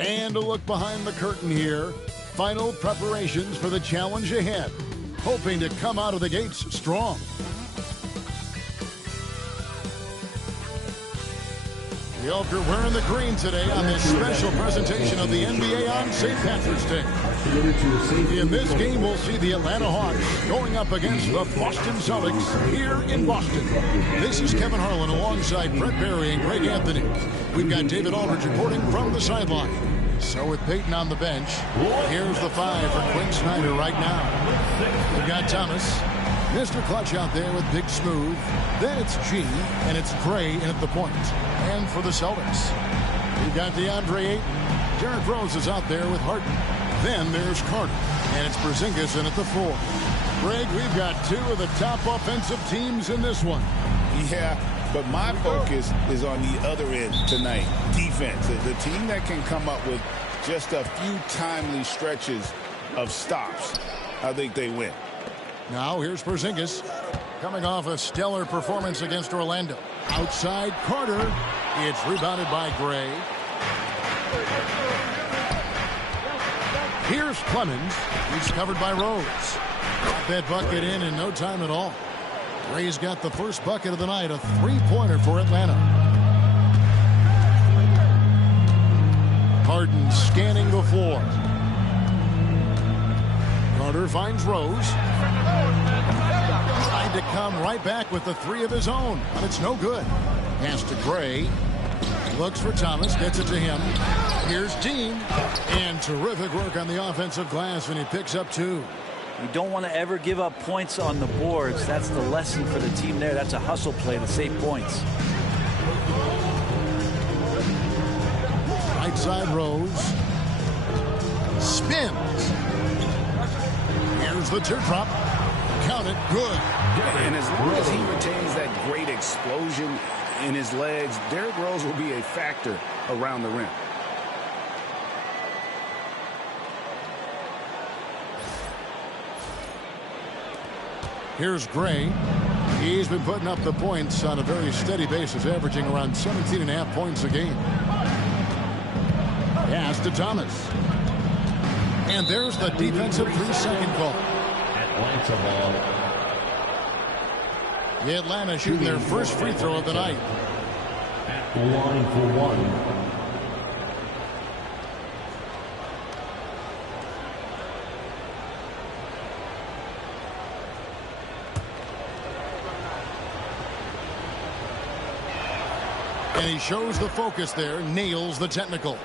And a look behind the curtain here. Final preparations for the challenge ahead. Hoping to come out of the gates strong. The Elk are wearing the green today on this special presentation of the NBA on St. Patrick's Day. In this game, we'll see the Atlanta Hawks going up against the Boston Celtics here in Boston. This is Kevin Harlan alongside Brett Barry and Greg Anthony. We've got David Aldridge reporting from the sideline. So with Peyton on the bench, here's the 5 for Quinn Snyder right now. We've got Thomas, Mr. Clutch out there with Big Smooth. Then it's G, and it's Gray in at the point. And for the Celtics, we've got DeAndre Ayton. Derrick Rose is out there with Harden. Then there's Carter, and it's Porzingis in at the 4. Greg, we've got 2 of the top offensive teams in this one. Yeah, but my focus is on the other end tonight, defense. The team that can come up with just a few timely stretches of stops, I think they win. Now here's Porzingis coming off a stellar performance against Orlando. Outside Carter. It's rebounded by Gray. Here's Clemens. He's covered by Rose. Got that bucket in no time at all. Gray's got the first bucket of the night, a 3-pointer for Atlanta. Harden scanning the floor. Carter finds Rose. Tried to come right back with the 3 of his own, but it's no good. Pass to Gray. Looks for Thomas, gets it to him. Here's Dean, and terrific work on the offensive glass, and he picks up 2. You don't want to ever give up points on the boards. That's the lesson for the team there. That's a hustle play to save points. Right side Rose. Spins. Here's the teardrop. Count it. Good. And as long as he retains that great explosion in his legs, Derrick Rose will be a factor around the rim. Here's Gray. He's been putting up the points on a very steady basis, averaging around 17.5 points a game. Pass to Thomas. And there's the defensive 3-second call. Atlanta ball. The Atlanta shooting their first free throw of the night. At the line for 1. And he shows the focus there, nails the technical.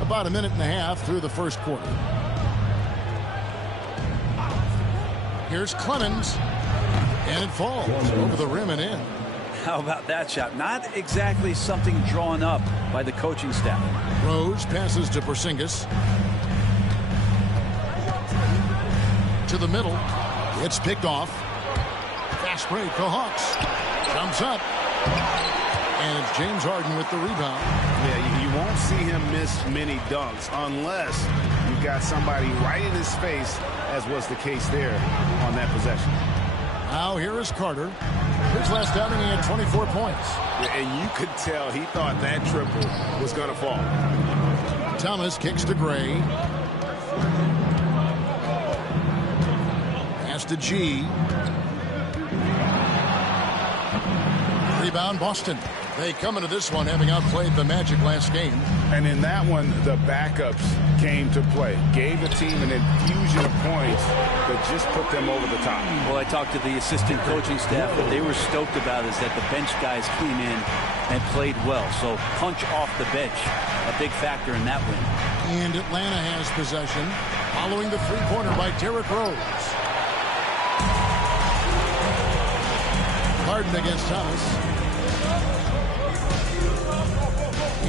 About a minute and a half through the first quarter. Here's Clemens. And it falls over the rim and in. How about that shot? Not exactly something drawn up by the coaching staff. Rose passes to Porzingis. To the middle. It's picked off. Fast break. The Hawks. Jumps up. And it's James Harden with the rebound. Yeah, you won't see him miss many dunks unless you've got somebody right in his face, as was the case there on that possession. Now here is Carter. His last outing, he had 24 points. Yeah, and you could tell he thought that triple was going to fall. Thomas kicks to Gray. Pass to G. Rebound Boston. They come into this one having outplayed the Magic last game. And in that one, the backups came to play. Gave the team an infusion of points that just put them over the top. Well, I talked to the assistant coaching staff. What they were stoked about is that the bench guys came in and played well. So punch off the bench, a big factor in that win. And Atlanta has possession following the three-pointer by Derrick Rose. Harden against Thomas.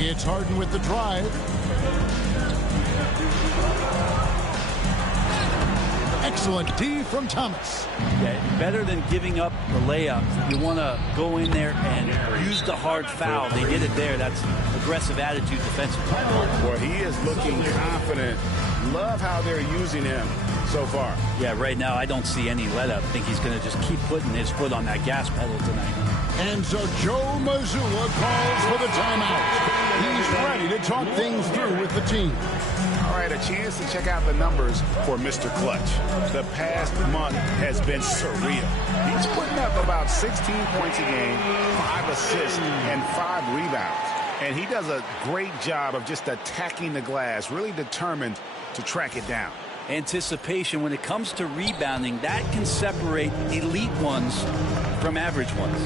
It's Harden with the drive. Excellent D from Thomas. Yeah, better than giving up the layup. You want to go in there and use the hard foul. They did it there. That's aggressive attitude defensively. Well, he is looking confident love how they're using him so far. Yeah, right now I don't see any let up. I think he's going to just keep putting his foot on that gas pedal tonight. And so Joe Mazzulla calls for the timeout. He's ready to talk things through with the team. All right, a chance to check out the numbers for Mr. Clutch. The past month has been surreal. He's putting up about 16 points a game, 5 assists, and 5 rebounds. And he does a great job of just attacking the glass, really determined to track it down. Anticipation, when it comes to rebounding, that can separate elite ones from average ones.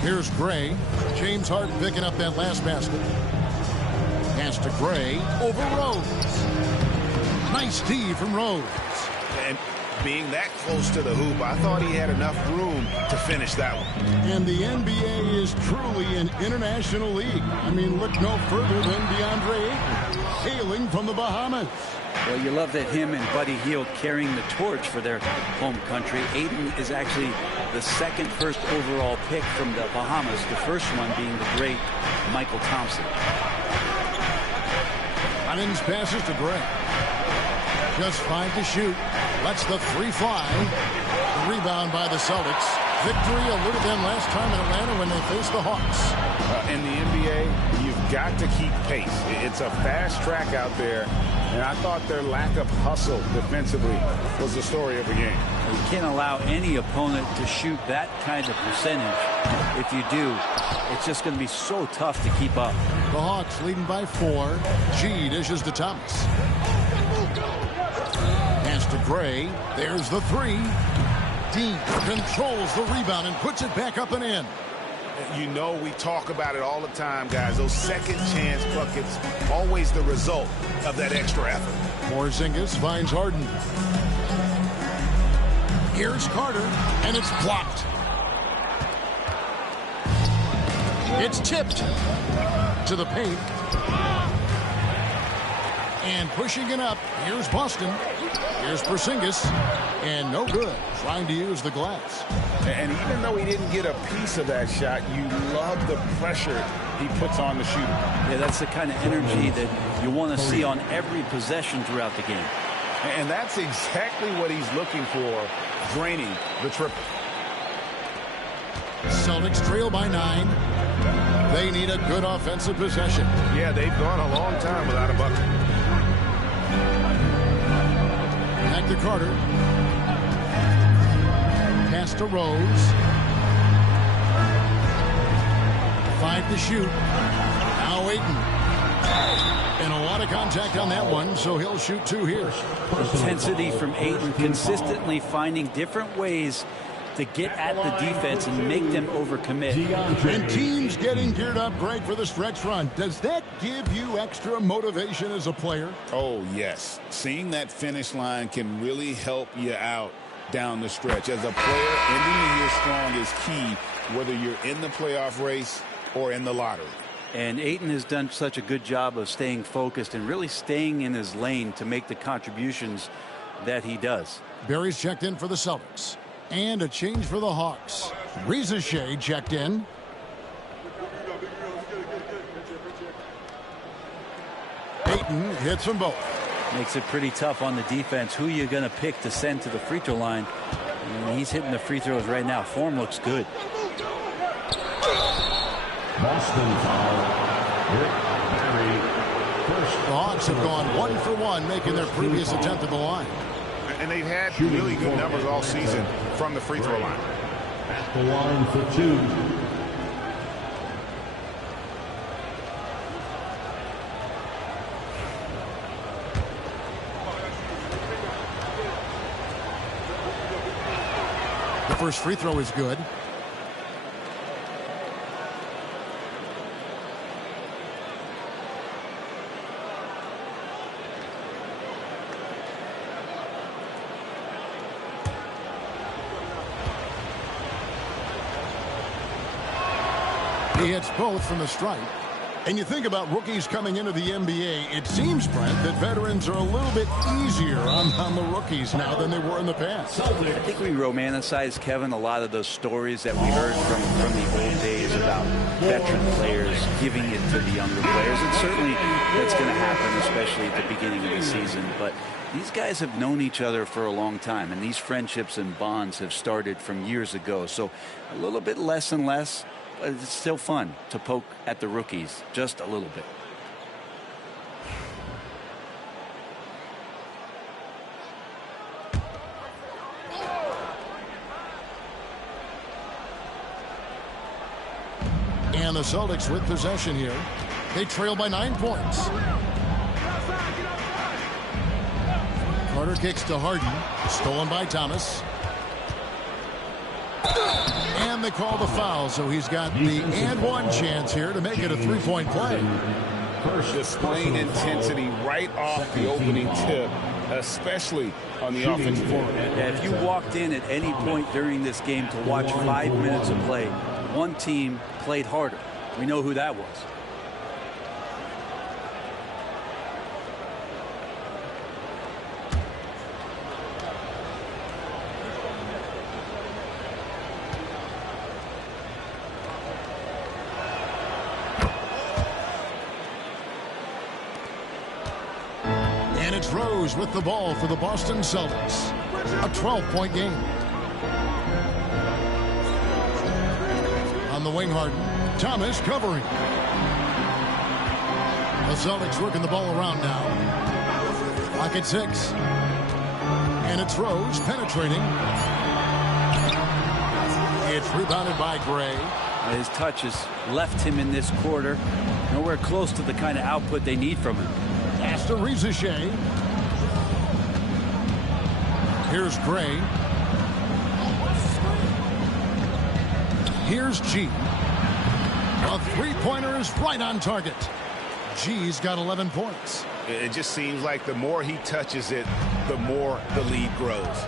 Here's Gray. James Harden picking up that last basket. Pass to Gray over Rose. Nice D from Rose. And being that close to the hoop, I thought he had enough room to finish that one. And the NBA is truly an international league. I mean, look no further than DeAndre Ayton, hailing from the Bahamas. Well, you love that him and Buddy Hield carrying the torch for their home country. Ayton is actually the second first overall pick from the Bahamas, the first one being the great Michael Thompson. Connings passes to Gray. Just 5 to shoot. Lets the 3 fly. The rebound by the Celtics. Victory eluded them last time in Atlanta when they faced the Hawks. In the NBA, you've got to keep pace. It's a fast track out there, and I thought their lack of hustle defensively was the story of the game. You can't allow any opponent to shoot that kind of percentage. If you do, it's just going to be so tough to keep up. The Hawks leading by 4. G dishes to Thomas. Pass to Gray. There's the 3. Dean controls the rebound and puts it back up and in. You know, we talk about it all the time, guys. Those second chance buckets, always the result of that extra effort. Porzingis finds Harden. Here's Carter, and it's blocked. It's tipped to the paint. And pushing it up, here's Boston. Here's Porzingis, and no good, trying to use the glass. And even though he didn't get a piece of that shot, you love the pressure he puts on the shooter. Yeah, that's the kind of energy that you want to see on every possession throughout the game. And that's exactly what he's looking for, draining the triple. Celtics trail by 9. They need a good offensive possession. Yeah, they've gone a long time without a bucket. Back to Carter. Pass to Rose. 5 to shoot. Now Ayton. And a lot of contact on that one, so he'll shoot 2 here. Intensity from Ayton, consistently finding different ways to get at the defense and make them overcommit. And teams getting geared up great for the stretch run. Does that give you extra motivation as a player? Oh, yes. Seeing that finish line can really help you out down the stretch. As a player, ending the year strong is key, whether you're in the playoff race or in the lottery. And Ayton has done such a good job of staying focused and really staying in his lane to make the contributions that he does. Barry's checked in for the Celtics. And a change for the Hawks. Reza Shea checked in. Ayton hits them both. Makes it pretty tough on the defense. Who you going to pick to send to the free throw line? And he's hitting the free throws right now. Form looks good. Boston foul. Rick Barry. First. The Hawks have gone 1 for 1, making their previous attempt at the line. And they've had really good numbers all season from the free throw line. At the line for 2. The first free throw is good. He hits both from the stripe. And you think about rookies coming into the NBA, it seems, Brent, that veterans are a little bit easier on the rookies now than they were in the past. I think we romanticize, Kevin, a lot of those stories that we heard from the old days about veteran players giving it to the younger players. And certainly that's going to happen, especially at the beginning of the season. But these guys have known each other for a long time, and these friendships and bonds have started from years ago. So a little bit less and less. It's still fun to poke at the rookies just a little bit. And the Celtics with possession here. They trail by 9 points. Carter kicks to Harden. Stolen by Thomas. And they call the foul, so he's got the and one chance here to make it a three-point play. Displaying intensity right off the opening tip, especially on the offensive end. Yeah, if you walked in at any point during this game to watch 5 minutes of play, one team played harder. We know who that was. Rose with the ball for the Boston Celtics. A 12-point game. On the wing, Harden. Thomas covering. The Celtics working the ball around now. Clock at 6. And it's Rose penetrating. It's rebounded by Gray. His touch has left him in this quarter. Nowhere close to the kind of output they need from him. Pass to Rizachet. Here's Gray. Here's G. A three-pointer is right on target. G's got 11 points. It just seems like the more he touches it, the more the lead grows.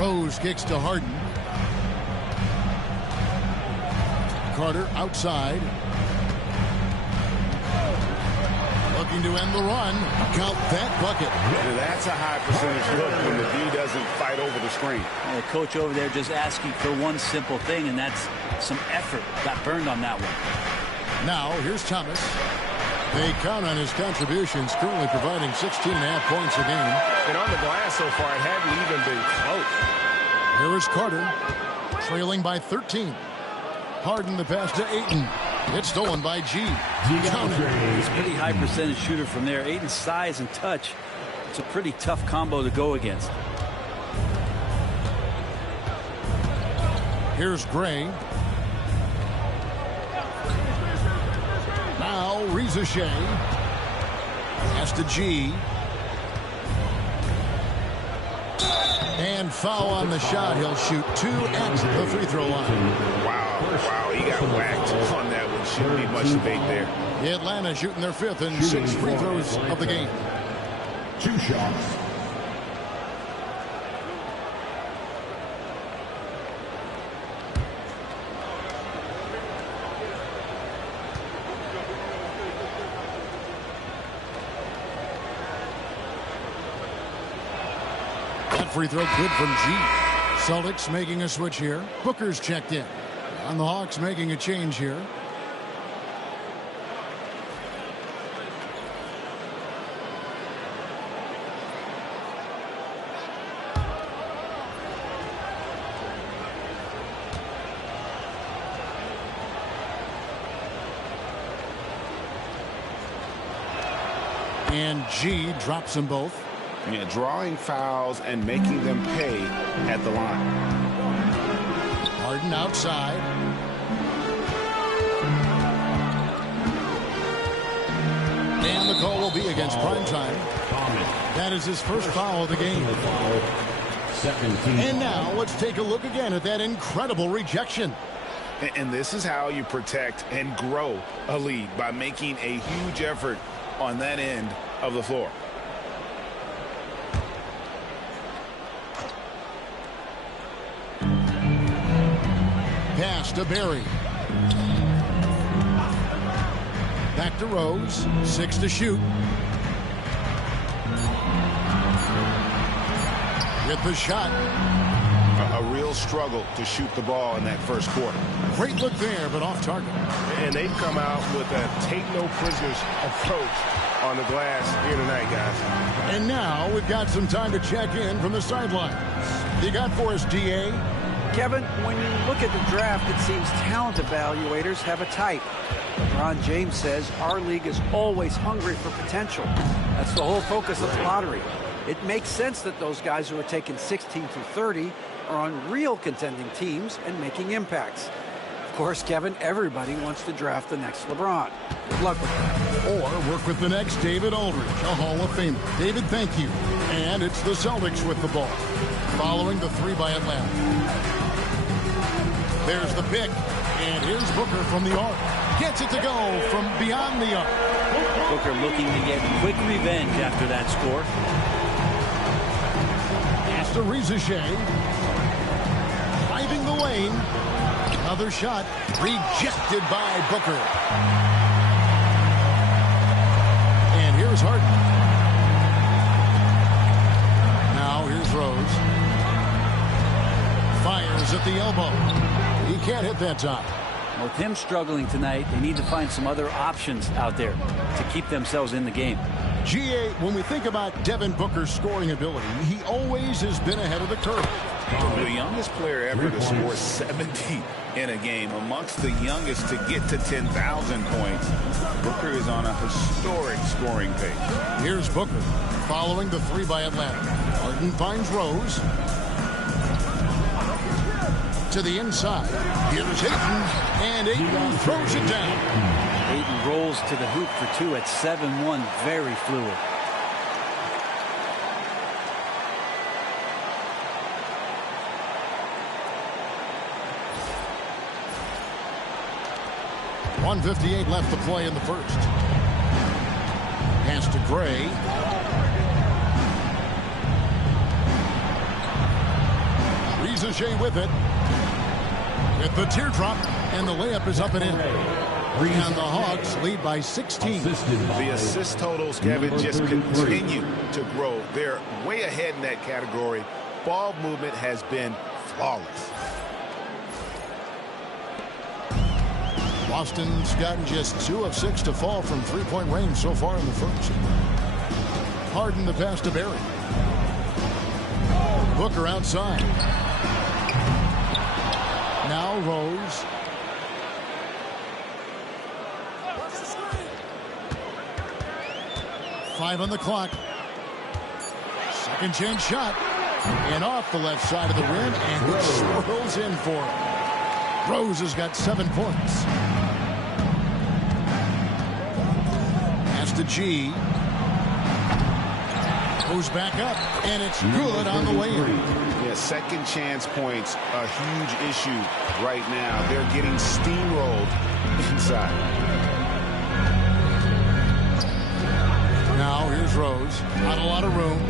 Rose kicks to Harden. Carter outside. Looking to end the run. Count that bucket. That's a high percentage look when the D doesn't fight over the screen. The coach over there just asking for one simple thing, and that's some effort. Got burned on that one. Now, here's Thomas. They count on his contributions, currently providing 16.5 points a game. And on the glass so far, it hadn't even been close. Here is Carter, trailing by 13. Harden the pass to Ayton. It's stolen by G. He's a pretty high percentage shooter from there. Ayton's size and touch, it's a pretty tough combo to go against. Here's Gray. Now Rizachet. Pass to G. And foul on the shot. He'll shoot 2 at the free throw line. Wow, he got whacked on that one. Shouldn't be much debate there. Atlanta shooting their 5th and 6th free throws of the game. 2 shots. That free throw good from G. Celtics making a switch here. Booker's checked in. And the Hawks making a change here. And G drops them both. Yeah, drawing fouls and making them pay at the line. Harden outside. And the call will be against Primetime. That is his first foul of the game. And now let's take a look again at that incredible rejection. And this is how you protect and grow a lead, by making a huge effort on that end of the floor. Pass to Barry. Back to Rose. 6 to shoot. With the shot. A real struggle to shoot the ball in that first quarter. Great look there, but off target. And they've come out with a take-no-prisoners approach on the glass here tonight, guys. And now we've got some time to check in from the sidelines. You got for us, DA? Kevin, when you look at the draft, it seems talent evaluators have a type. LeBron James says our league is always hungry for potential. That's the whole focus of the lottery. It makes sense that those guys who are taken 16 through 30 are on real contending teams and making impacts. Of course, Kevin, everybody wants to draft the next LeBron. Good luck with that. Or work with the next David Aldridge, a Hall of Famer. David, thank you. And it's the Celtics with the ball. Following the 3 by Atlanta. There's the pick. And here's Booker from the arc. Gets it to go from beyond the arc. Booker looking to get quick revenge after that score. To Rizachet, driving the lane. Another shot rejected by Booker. And here's Harden. Now here's Rose. Fires at the elbow. He can't hit that top. With him struggling tonight, they need to find some other options out there to keep themselves in the game. GA, when we think about Devin Booker's scoring ability, he always has been ahead of the curve. The youngest player ever to score 70 in a game, amongst the youngest to get to 10,000 points. Booker is on a historic scoring pace. Here's Booker following the 3 by Atlanta. Harden finds Rose. To the inside. Here's Ayton, and Ayton throws it down. Ayton rolls to the hoop for 2 at 7-1. Very fluid. .158 left to play in the first. Pass to Gray. Rizachet with it. With the teardrop, and the layup is up and in. And the Hawks lead by 16. The assist totals, Kevin, just continue to grow. They're way ahead in that category. Ball movement has been flawless. Boston's gotten just 2 of 6 to fall from three-point range so far in the first. Harden the pass to Barry. Booker outside. Now Rose. Five on the clock. Second chance shot. And off the left side of the rim, and it swirls in for him. Rose has got 7 points. Pass to G. Goes back up, and it's good on the way in. Yeah, second chance points, a huge issue right now. They're getting steamrolled inside. Now here's Rose. Not a lot of room.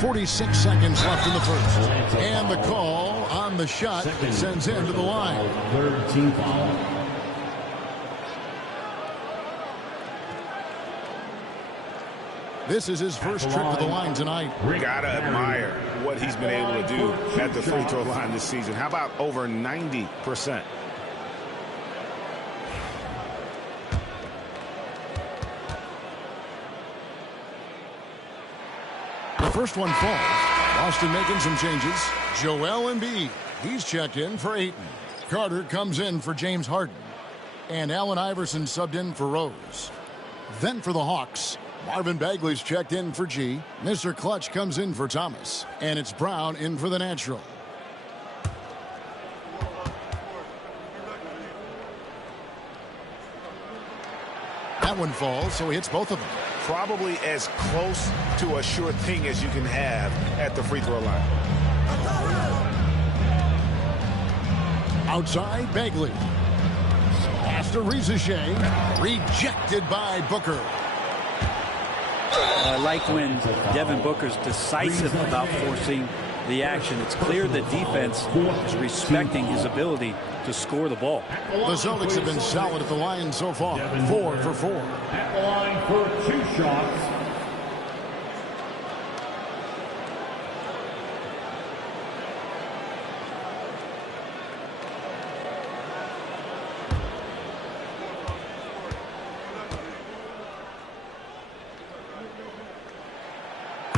46 seconds left in the first. And the call on the shot sends him to the line. Third team foul. This is his first trip to the line tonight. Gotta admire what he's been able to do at the free throw line this season. How about over 90%? The first one falls. Boston making some changes. Joel Embiid. He's checked in for Ayton. Carter comes in for James Harden. And Allen Iverson subbed in for Rose. Then for the Hawks, Marvin Bagley's checked in for G. Mr. Clutch comes in for Thomas. And it's Brown in for the natural. That one falls, so he hits both of them. Probably as close to a sure thing as you can have at the free throw line. Outside, Bagley. Pass to Rizachet. Rejected by Booker. I like when Devin Booker's decisive about forcing the action. It's clear the defense is respecting his ability to score the ball. The Celtics have been solid at the line so far. 4 for 4. At the line for 2 shots.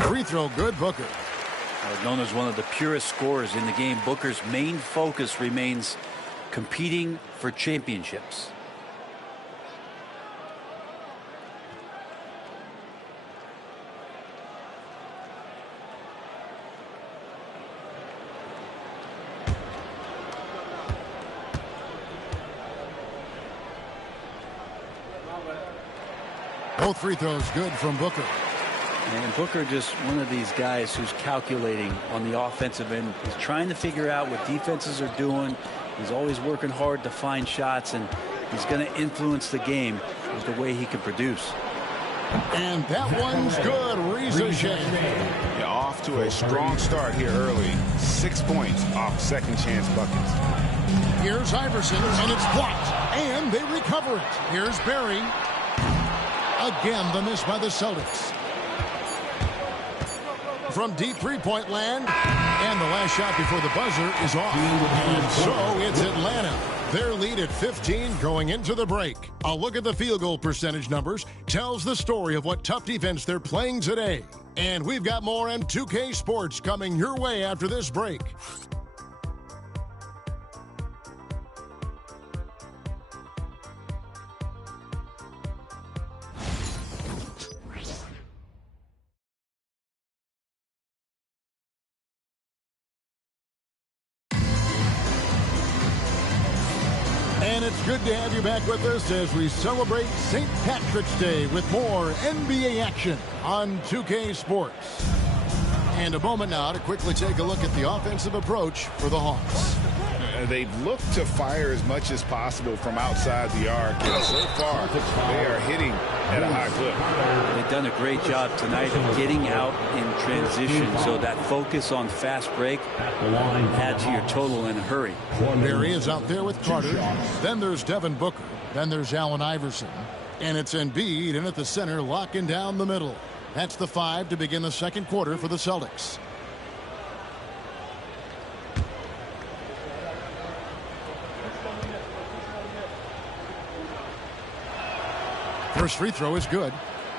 Free throw good, Booker. Known as one of the purest scorers in the game, Booker's main focus remains competing for championships. Both free throws good from Booker. And Booker just one of these guys who's calculating on the offensive end. He's trying to figure out what defenses are doing. He's always working hard to find shots, and he's going to influence the game with the way he can produce. And that one's good. Reza Shea. Yeah, off to a strong start here early. 6 points off second chance buckets. Here's Iverson, and it's blocked. And they recover it. Here's Barry. Again, the miss by the Celtics. From deep three-point land, and the last shot before the buzzer is off. And so it's Atlanta. Their lead at 15 going into the break. A look at the field goal percentage numbers tells the story of what tough defense they're playing today. And we've got more M2K Sports coming your way after this break. And it's good to have you back with us as we celebrate St. Patrick's Day with more NBA action on 2K Sports. And a moment now to quickly take a look at the offensive approach for the Hawks. They've looked to fire as much as possible from outside the arc, and so far they are hitting at a high clip. They've done a great job tonight of getting out in transition, so that focus on fast break adds to your total in a hurry. Barry is out there with Carter. Then there's Devin Booker. Then there's Allen Iverson. And it's Embiid in at the center, locking down the middle. That's the 5 to begin the second quarter for the Celtics. First free throw is good.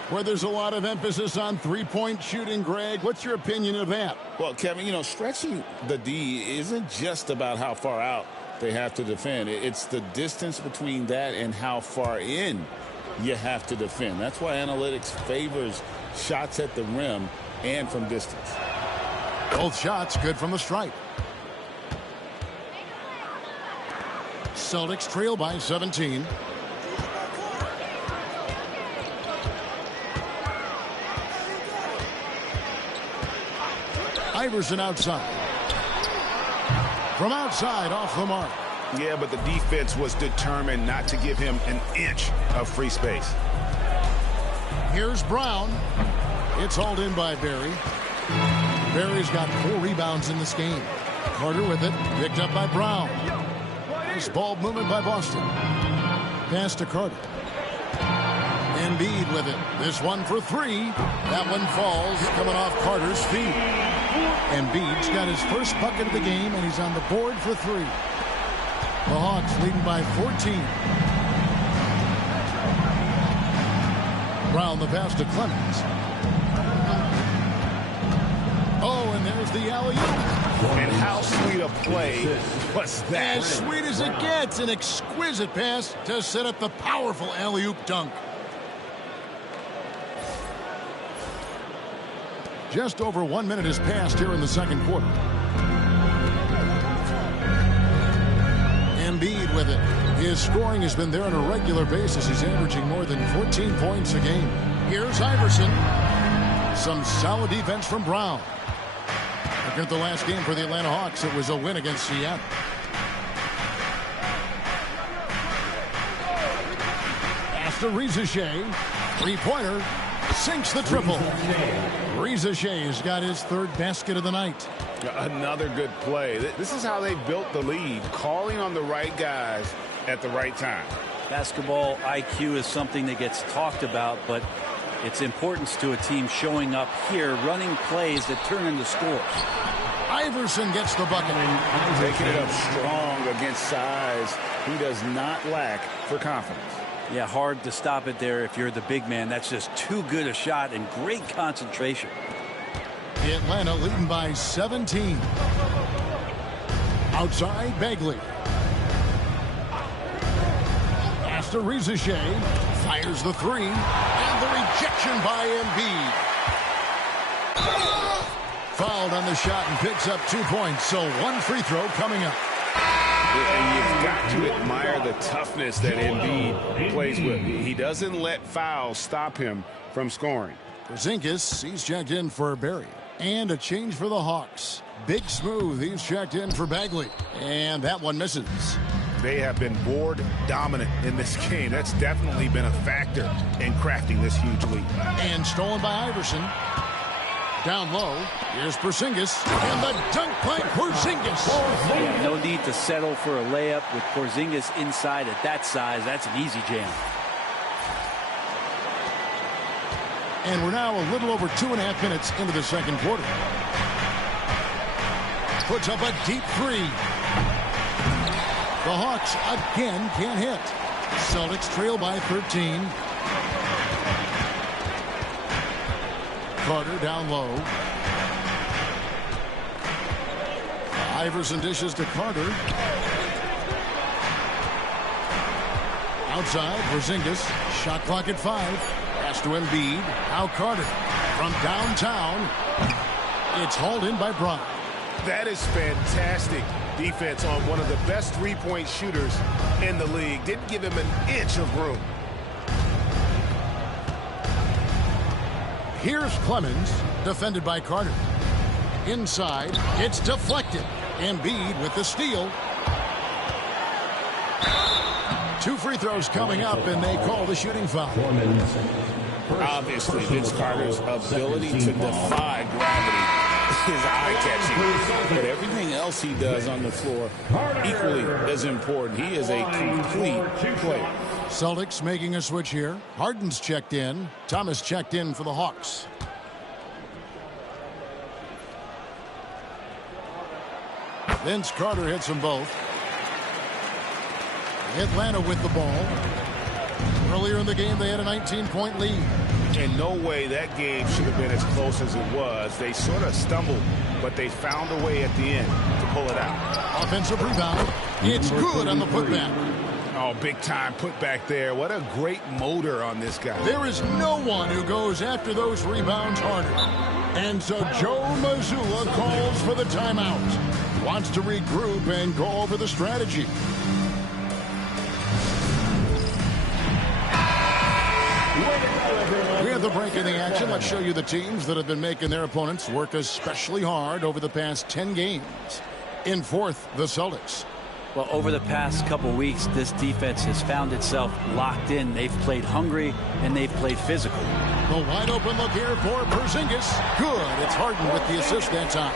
Where there's a lot of emphasis on three-point shooting, Greg, what's your opinion of that? Well, Kevin, you know, stretching the D isn't just about how far out they have to defend. It's the distance between that and how far in you have to defend. That's why analytics favors shots at the rim and from distance. Both shots good from the stripe. Celtics trail by 17. Iverson outside. From outside, off the mark. Yeah, but the defense was determined not to give him an inch of free space. Here's Brown. It's hauled in by Barry. Barry's got 4 rebounds in this game. Carter with it. Picked up by Brown. Nice ball movement by Boston. Pass to Carter. Embiid with it. This one for 3. That one falls, coming off Carter's feet. Embiid's got his first bucket of the game, and he's on the board for 3. The Hawks leading by 14. Brown the pass to Clemens. Oh, and there's the alley-oop. And how sweet a play was that? As sweet as it gets, an exquisite pass to set up the powerful alley-oop dunk. Just over 1 minute has passed here in the second quarter. Embiid with it. His scoring has been there on a regular basis. He's averaging more than 14 points a game. Here's Iverson. Some solid defense from Brown. Looking at the last game for the Atlanta Hawks, it was a win against Seattle. Pass to Reza Shea. Three-pointer. Sinks the triple. Reza Shay's got his third basket of the night. Another good play. This is how they built the lead, calling on the right guys at the right time. Basketball IQ is something that gets talked about, but its importance to a team showing up here, running plays that turn into scores. Iverson gets the bucket. Taking it up strong against size. He does not lack for confidence. Yeah, hard to stop it there if you're the big man. That's just too good a shot and great concentration. Atlanta leading by 17. Outside, Bagley. Pass to Reza Shea. Fires the three. And the rejection by Embiid. Fouled on the shot and picks up 2 points. So one free throw coming up. And you've got to admire the toughness that Embiid plays with. He doesn't let fouls stop him from scoring. Porzingis, he's checked in for Barry. And a change for the Hawks. Big Smooth, he's checked in for Bagley. And that one misses. They have been board dominant in this game. That's definitely been a factor in crafting this huge lead. And stolen by Iverson. Down low, here's Porzingis, and the dunk by Porzingis. Yeah, no need to settle for a layup with Porzingis inside at that size. That's an easy jam. And we're now a little over 2.5 minutes into the second quarter. Puts up a deep three. The Hawks again can't hit. Celtics trail by 13. Carter down low. Iverson dishes to Carter. Outside, Porzingis. Shot clock at 5. Pass to Embiid. Now Carter from downtown. It's hauled in by Bron. That is fantastic defense on one of the best three-point shooters in the league. Didn't give him an inch of room. Here's Clemens, defended by Carter. Inside, it's deflected. Embiid with the steal. 2 free throws coming up, and they call the shooting foul. Obviously, Vince Carter's ability to defy gravity is eye-catching. But everything else he does on the floor, equally as important. He is a complete player. Celtics making a switch here. Harden's checked in. Thomas checked in for the Hawks. Vince Carter hits them both. Atlanta with the ball. Earlier in the game, they had a 19-point lead. In no way that game should have been as close as it was. They sort of stumbled, but they found a way at the end to pull it out. Offensive rebound. It's good on the putback. Oh, big time putback there. What a great motor on this guy. There is no one who goes after those rebounds harder. And so Joe Mazzulla calls for the timeout. Wants to regroup and go over the strategy. We have the break in the action. Let's show you the teams that have been making their opponents work especially hard over the past 10 games. In fourth, the Celtics. Well, over the past couple weeks, this defense has found itself locked in. They've played hungry, and they've played physical. The wide open look here for Porzingis. Good. It's Harden with the assist that time.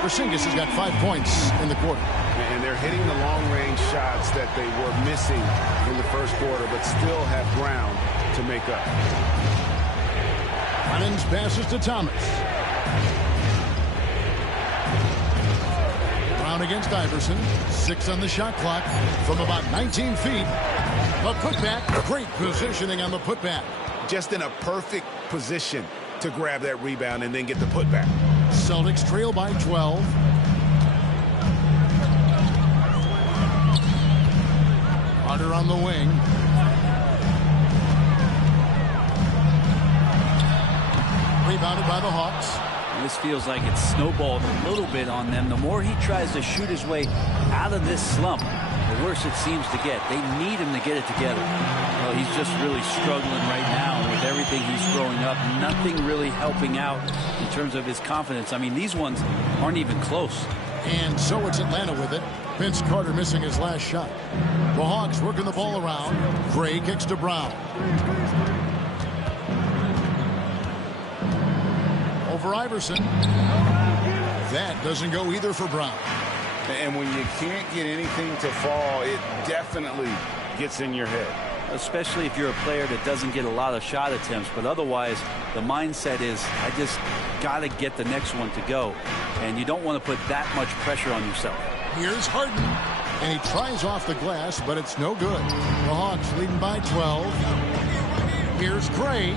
Porzingis has got 5 points in the quarter. And they're hitting the long-range shots that they were missing in the first quarter, but still have ground to make up. Clemens passes to Thomas. Brown against Iverson. 6 on the shot clock from about 19 feet. The putback. Great positioning on the putback. Just in a perfect position to grab that rebound and then get the putback. Celtics trail by 12. Carter on the wing. Rebounded by the Hawks. This feels like it's snowballed a little bit on them. The more he tries to shoot his way out of this slump, the worse it seems to get. They need him to get it together. Well, he's just really struggling right now with everything he's throwing up. Nothing really helping out in terms of his confidence. I mean, these ones aren't even close. And so it's Atlanta with it. Vince Carter missing his last shot. The Hawks working the ball around. Gray kicks to Brown. for Iverson. That doesn't go either for Brown. And when you can't get anything to fall, it definitely gets in your head. Especially if you're a player that doesn't get a lot of shot attempts. But otherwise, the mindset is, I just got to get the next one to go. And you don't want to put that much pressure on yourself. Here's Harden. And he tries off the glass, but it's no good. The Hawks leading by 12. Here's Gray.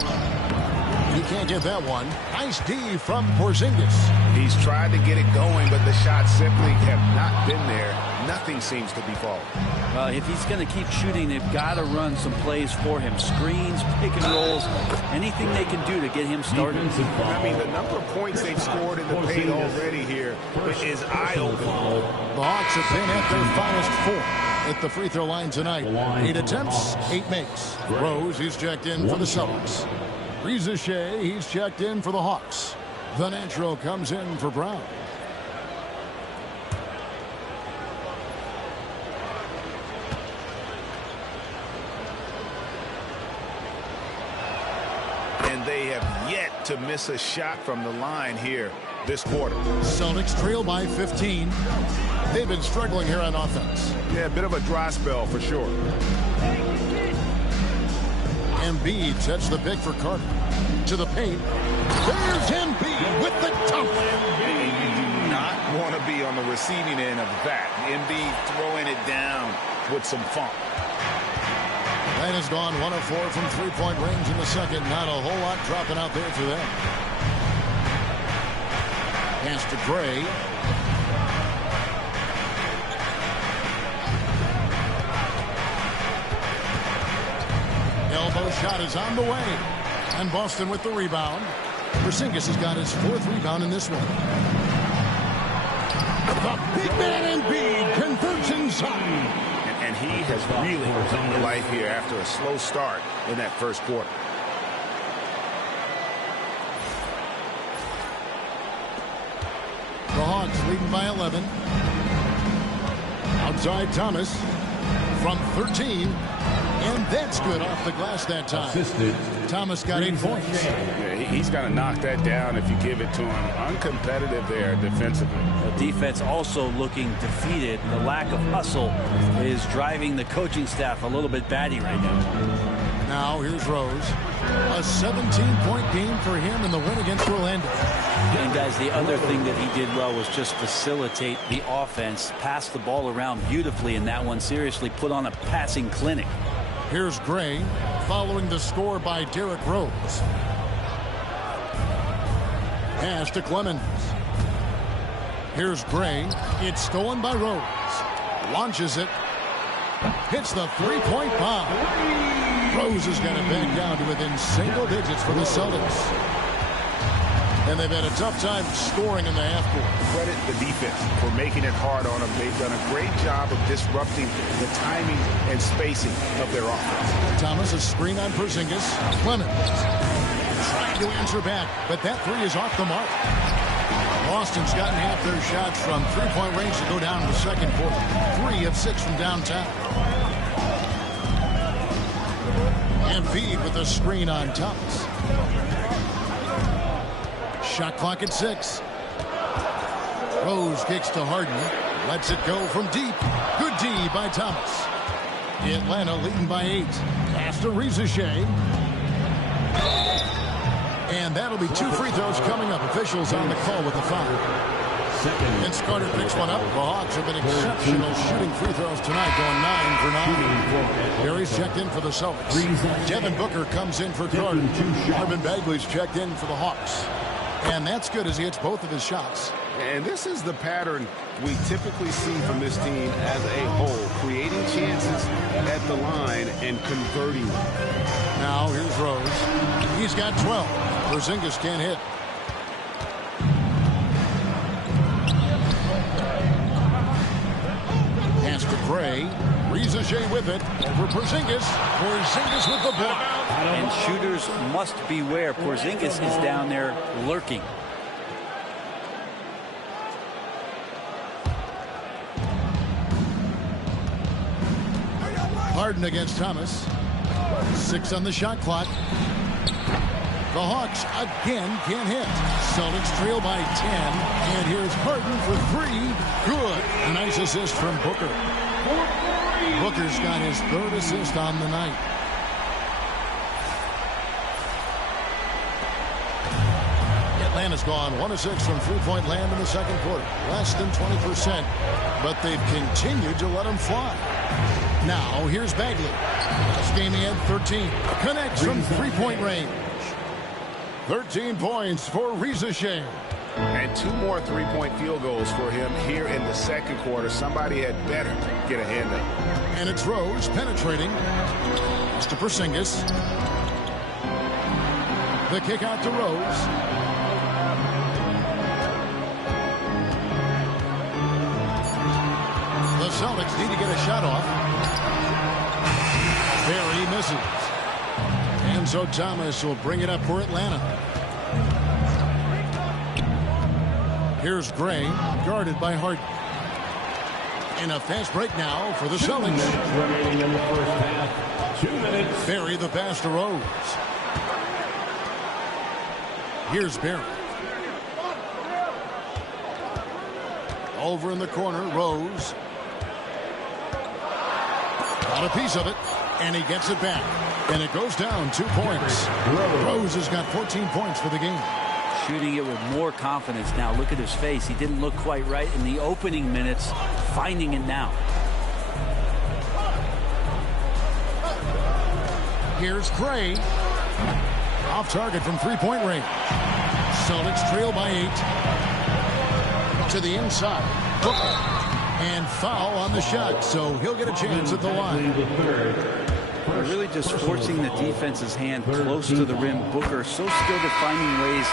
He can't get that one. Nice D from Porzingis. He's tried to get it going, but the shots simply have not been there. Nothing seems to be falling. Well, if he's going to keep shooting, they've got to run some plays for him. Screens, pick and rolls, anything they can do to get him started. I mean, the number of points they've scored in the paint already here is eye-opening. The Hawks have been at their finest 4 at the free throw line tonight. 8 attempts, 8 makes. Rose, he's checked in for the Celtics. Reza Shea, he's checked in for the Hawks. The natural comes in for Brown. And they have yet to miss a shot from the line here this quarter. Celtics trail by 15. They've been struggling here on offense. Yeah, a bit of a dry spell for sure. Embiid sets the pick for Carter. To the paint. There's Embiid with the dunk. And you do not want to be on the receiving end of that. Embiid throwing it down with some funk. That has gone 1 of 4 from three-point range in the second. Not a whole lot dropping out there for them. Pass to Gray. Elbow shot is on the way. And Boston with the rebound. Porzingis has got his 4th rebound in this one. The big man Embiid converts inside. And he has really come to life here after a slow start in that first quarter. The Hawks leading by 11. Outside Thomas from 13. And that's good off the glass that time. Thomas got 8 points. Yeah, he's going to knock that down if you give it to him. Uncompetitive there defensively. The defense also looking defeated. The lack of hustle is driving the coaching staff a little bit batty right now. Now here's Rose. A 17-point game for him in the win against Orlando. And guys, the other thing that he did well was just facilitate the offense, pass the ball around beautifully in that one. Seriously, put on a passing clinic. Here's Gray following the score by Derrick Rose. Pass to Clemens. Here's Gray. It's stolen by Rose. Launches it. Hits the three-point bomb. Rose is going to back down to within single digits for the Celtics. And they've had a tough time scoring in the half court. Credit the defense for making it hard on them. They've done a great job of disrupting the timing and spacing of their offense. Thomas, a screen on Porzingis. Clemens trying to answer back, but that 3 is off the mark. Boston's gotten half their shots from three-point range to go down in the second quarter. 3 of 6 from downtown. Embiid with a screen on Thomas. Shot clock at 6. Rose kicks to Harden. Lets it go from deep. Good D by Thomas. Atlanta leading by 8. Pass to Reza Shea. And that'll be 2 free throws coming up. Officials on the call with the foul. Vince Carter picks one up. The Hawks have been exceptional shooting free throws tonight, going 9 for 9. Barry's checked in for the Celtics. Devin Booker comes in for Carter. Marvin Bagley's checked in for the Hawks. And that's good as he hits both of his shots. And this is the pattern we typically see from this team as a whole, creating chances at the line and converting them. Now here's Rose. He's got 12. Porzingis can't hit. Pass to Gray. Reza Shea with it. Over Porzingis. Porzingis with the block. And shooters must beware. Porzingis is down there lurking. Harden against Thomas. 6 on the shot clock. The Hawks again can't hit. Celtics trail by 10. And here's Harden for 3. Good. A nice assist from Booker. Booker's got his 3rd assist on the night. Atlanta's gone 1 of 6 from three-point land in the second quarter. Less than 20%. But they've continued to let them fly. Now here's Bagley. This game he had 13. Connects from three-point range. 13 points for Reza Shea. And 2 more three-point field goals for him here in the second quarter. Somebody had better get a hand up. And it's Rose penetrating. It's to Porzingis. The kick out to Rose. The Celtics need to get a shot off. Barry misses. Enzo Thomas will bring it up for Atlanta. Here's Gray, guarded by Harden. And a fast break now for the Celtics. 2 minutes remaining in the first half. 2 minutes. Barry the pass to Rose. Here's Barry. Over in the corner, Rose. Got a piece of it, and he gets it back. And it goes down 2 points. Rose has got 14 points for the game. Shooting it with more confidence now. Look at his face. He didn't look quite right in the opening minutes. Finding it now. Here's Gray. Off target from three-point range. Celtics trail by 8. To the inside. Booker. And foul on the shot, so he'll get a chance at the line. Really just forcing the defense's hand close to the rim. Booker so skilled at finding ways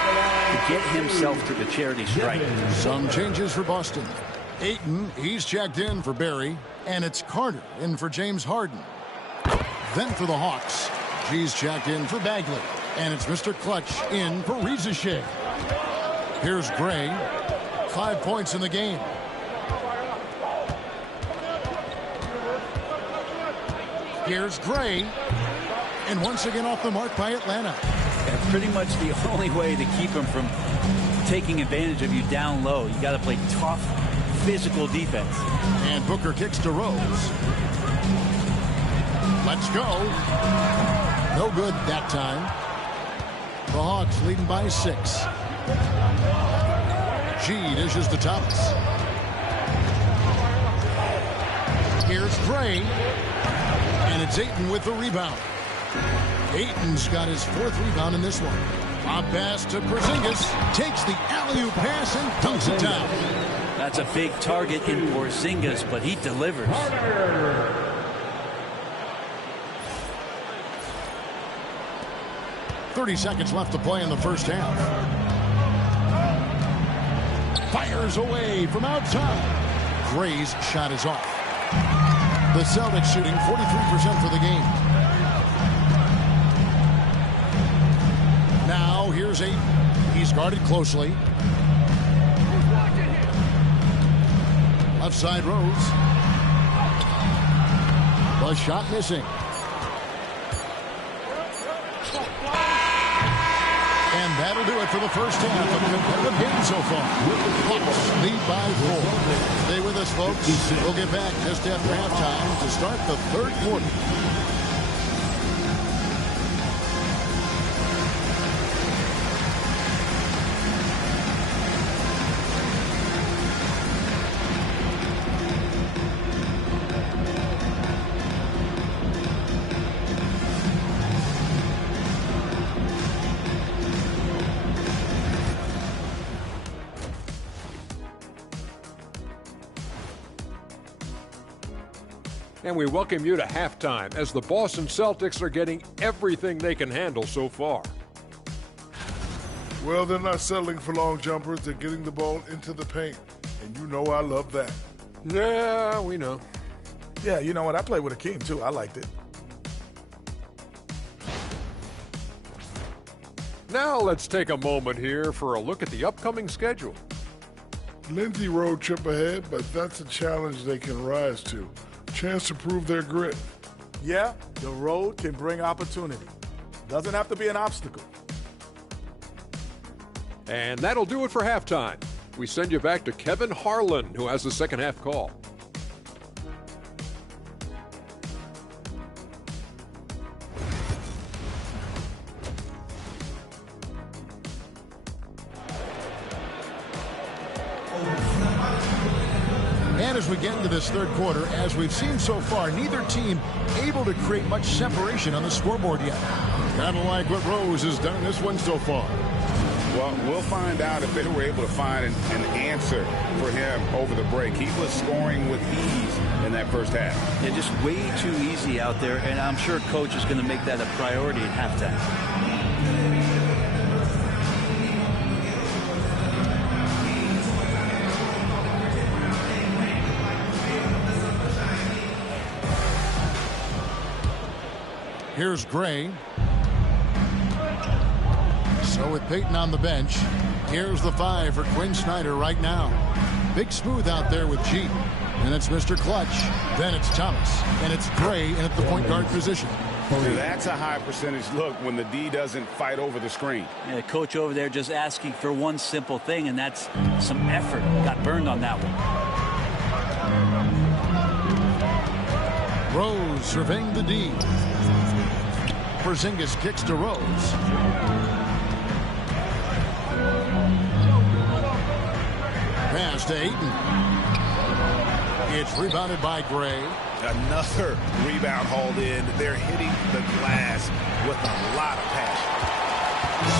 to get himself to the charity stripe. Some changes for Boston. Ayton, he's checked in for Barry. And it's Carter in for James Harden. Then for the Hawks, G's checked in for Bagley. And it's Mr. Clutch in for Reza Shea. Here's Gray. 5 points in the game. Here's Gray. And once again off the mark by Atlanta. That's pretty much the only way to keep him from taking advantage of you down low. You got to play tough, physical defense. And Booker kicks to Rose. Let's go. No good that time. The Hawks leading by 6. G dishes to Thomas. Here's Gray. And it's Ayton with the rebound. Ayton's got his 4th rebound in this one. A pass to Porzingis. Takes the alley-oop pass and dunks it down. That's a big target in Porzingis, but he delivers. 30 seconds left to play in the first half. Fires away from outside. Gray's shot is off. The Celtics shooting 43% for the game. Now here's Ayton. He's guarded closely. Left side Rose. The shot missing. And that'll do it for the first half of the competitive game so far. Hawks lead by 4. Stay with us, folks. We'll get back just after halftime to start the third quarter. And we welcome you to halftime as the Boston Celtics are getting everything they can handle so far. Well, they're not settling for long jumpers. They're getting the ball into the paint. And you know I love that. Yeah, we know. Yeah, you know what? I played with Akeem, too. I liked it. Now let's take a moment here for a look at the upcoming schedule. Lindsay road trip ahead, but that's a challenge they can rise to. Chance to prove their grit. Yeah, the road can bring opportunity. Doesn't have to be an obstacle. And that'll do it for halftime. We send you back to Kevin Harlan, who has the second half call. And as we get into this third quarter, as we've seen so far, neither team able to create much separation on the scoreboard yet. Kind of like what Rose has done in this one so far. Well, we'll find out if they were able to find an answer for him over the break. He was scoring with ease in that first half. Yeah, just way too easy out there, and I'm sure Coach is going to make that a priority at halftime. Here's Gray. So with Peyton on the bench, here's the 5 for Quinn Snyder right now. Big Smooth out there with G. And it's Mr. Clutch. Then it's Thomas. And it's Gray in at the point guard position. That's a high percentage look when the D doesn't fight over the screen. Yeah, Coach over there just asking for one simple thing, and that's some effort. Got burned on that one. Rose surveying the D. Porzingis kicks to Rose. Pass to Ayton. It's rebounded by Gray. Another rebound hauled in. They're hitting the glass with a lot of passion.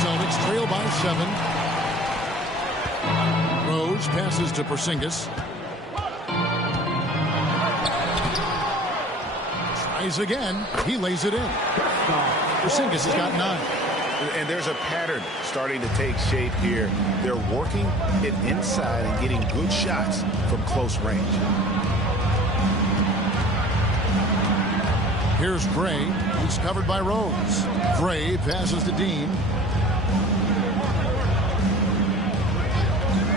Celtics trail by 7. Rose passes to Porzingis. Tries again. He lays it in. Porzingis has got 9. And there's a pattern starting to take shape here. They're working it inside and getting good shots from close range. Here's Gray. He's covered by Rose. Gray passes to Dean.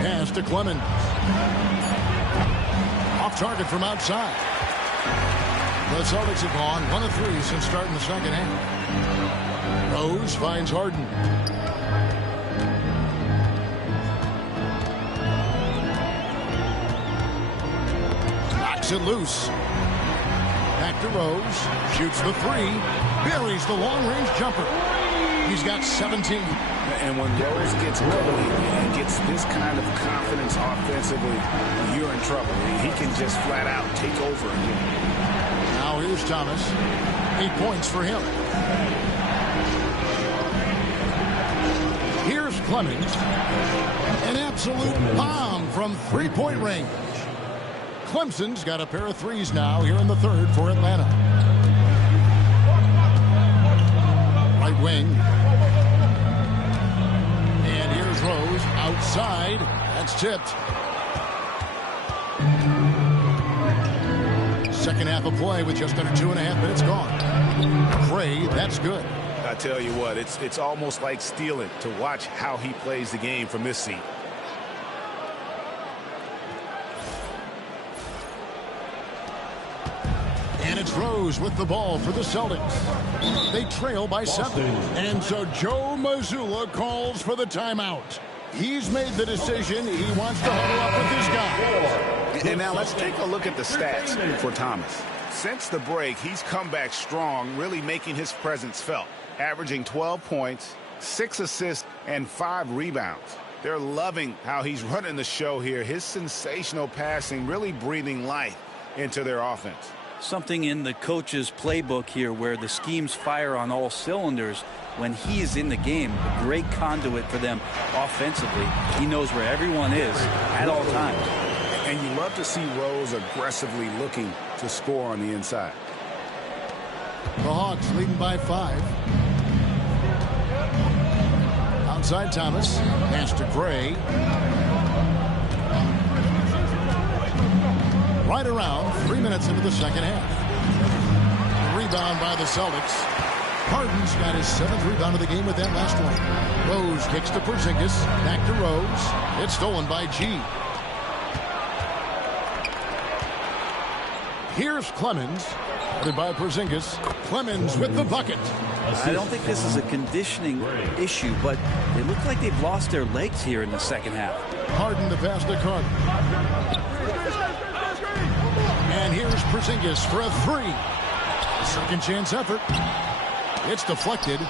Pass to Clemens. Off target from outside. The Celtics have gone 1 of 3 since starting the second half. Rose finds Harden. Knocks it loose. Back to Rose. Shoots the 3. Buries the long-range jumper. He's got 17. And when Rose gets going and gets this kind of confidence offensively, you're in trouble. He can just flat out take over again. Now here's Thomas. 8 points for him. Here's Clemens. An absolute bomb from three-point range. Clemson's got a pair of threes now here in the third for Atlanta. Right wing. And here's Rose outside. That's tipped. Second half of play with just under 2.5 minutes gone. Gray, that's good. I tell you what, it's almost like stealing to watch how he plays the game from this seat. And it's Rose with the ball for the Celtics. They trail by 7. And so Joe Mazzulla calls for the timeout. He's made the decision. He wants to huddle up with his guys. And now let's take a look at the stats for Thomas. Since the break, he's come back strong, really making his presence felt. Averaging 12 points, 6 assists, and 5 rebounds. They're loving how he's running the show here. His sensational passing really breathing life into their offense. Something in the coach's playbook here where the schemes fire on all cylinders. When he is in the game, a great conduit for them offensively. He knows where everyone is at all times. And you love to see Rose aggressively looking to score on the inside. The Hawks leading by 5. Outside Thomas. Pass to Gray. Right around 3 minutes into the second half. Rebound by the Celtics. Harden's got his 7th rebound of the game with that last one. Rose kicks to Porzingis. Back to Rose. It's stolen by G. Here's Clemens. Guarded by Porzingis. Clemens with the bucket. I don't think this is a conditioning issue, but they look like they've lost their legs here in the second half. Harden the pass to Carter. And here's Porzingis for a three. Second chance effort. It's deflected.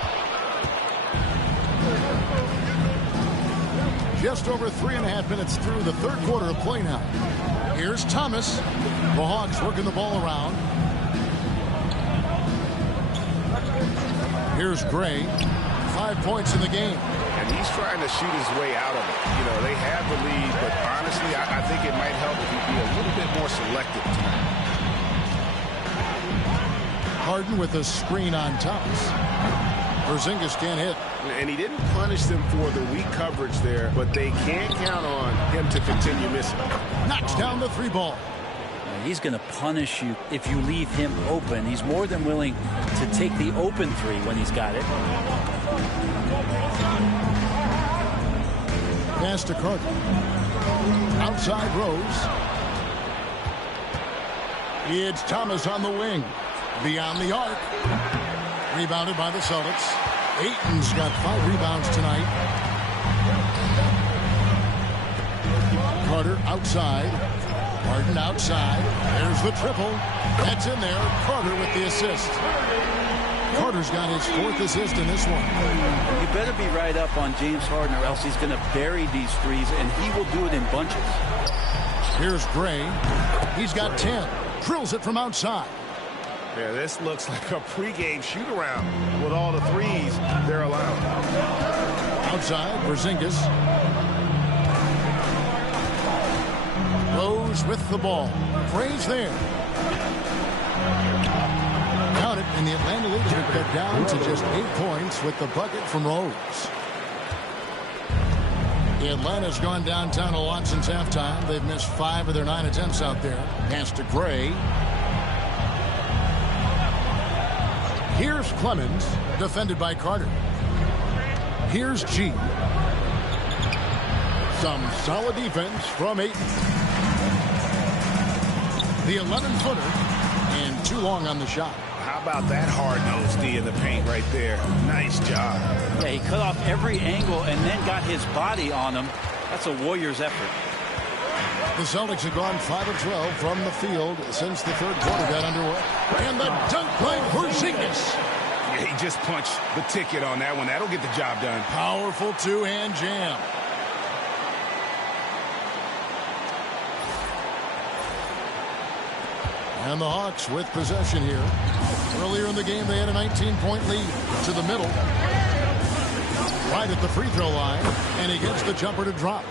Just over 3.5 minutes through the third quarter of play now. Here's Thomas. The Hawks working the ball around. Here's Gray. 5 points in the game. And he's trying to shoot his way out of it. You know, they have the lead, but honestly, I think it might help if he'd be a little bit more selective tonight. Harden with a screen on Thomas. Porzingis can't hit. And he didn't punish them for the weak coverage there, but they can't count on him to continue missing. Knocks down the three ball. He's going to punish you if you leave him open. He's more than willing to take the open three when he's got it. Pass to Carter. Outside Rose. It's Thomas on the wing. Beyond the arc. Rebounded by the Celtics. Ayton's got 5 rebounds tonight. Carter outside. Harden outside. There's the triple. That's in there. Carter with the assist. Carter's got his 4th assist in this one. You better be right up on James Harden or else he's going to bury these threes, and he will do it in bunches. Here's Gray. He's got 10. Drills it from outside. Yeah, this looks like a pregame shoot-around with all the threes they're allowing. Outside, Porzingis. Rose with the ball. Gray's there. Count it, and the Atlanta Leafs have cut down to just 8 points with the bucket from Rose. Atlanta's gone downtown a lot since halftime. They've missed 5 of their 9 attempts out there. Pass to Gray. Here's Clemens, defended by Carter. Here's G. Some solid defense from Ayton. The 11-footer, and too long on the shot. How about that hard-nosed D in the paint right there? Nice job. Yeah, he cut off every angle and then got his body on him. That's a Warriors effort. The Celtics have gone 5 of 12 from the field since the third quarter got underway. And the dunk by Porzingis. Yeah, he just punched the ticket on that one. That'll get the job done. Powerful two-hand jam. And the Hawks with possession here. Earlier in the game, they had a 19-point lead. To the middle. Right at the free throw line. And he gets the jumper to drop.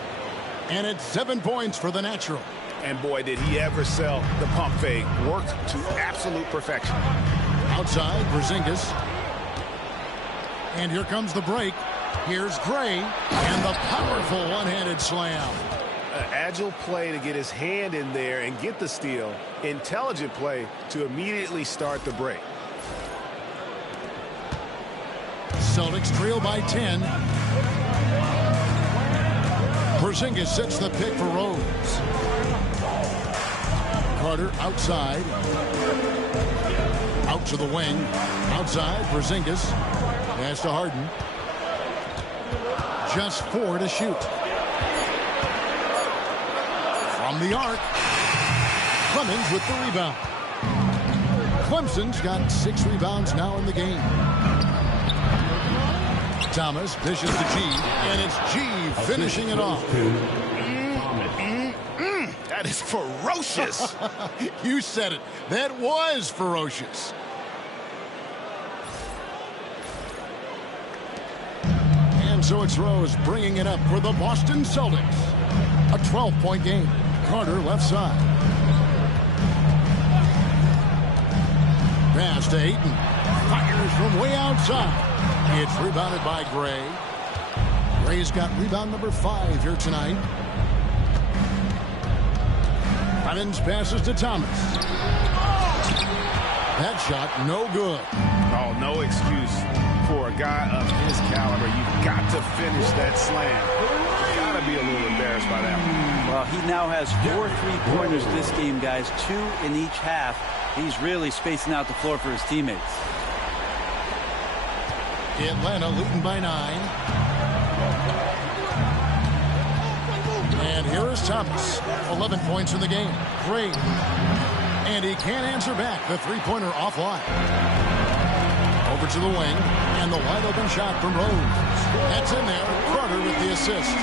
And it's 7 points for the natural. And boy, did he ever sell the pump fake. Worked to absolute perfection. Outside, Porzingis. And here comes the break. Here's Gray. And the powerful one-handed slam. An agile play to get his hand in there and get the steal. Intelligent play to immediately start the break. Celtics trail by 10. Porzingis sets the pick for Rose. Carter outside. Out to the wing. Outside, Porzingis. Pass to Harden. Just 4 to shoot. From the arc. Clemens with the rebound. Clemson's got 6 rebounds now in the game. Thomas dishes to G, and it's G finishing it off. That is ferocious. You said it. That was ferocious. And so it's Rose bringing it up for the Boston Celtics. A 12-point game. Carter left side. Pass to Ayton. Fires from way outside. It's rebounded by Gray. Gray's got rebound number 5 here tonight. Clemens passes to Thomas. That shot no good. Oh, no excuse for a guy of his caliber. You've got to finish that slam. Got to be a little embarrassed by that one. Well, he now has 4 3-pointers this game, guys. 2 in each half. He's really spacing out the floor for his teammates. Atlanta leading by 9. And here is Thomas. 11 points in the game. Great. And he can't answer back. The three-pointer offline. Over to the wing. And the wide open shot from Rose. That's in there. Carter with the assist.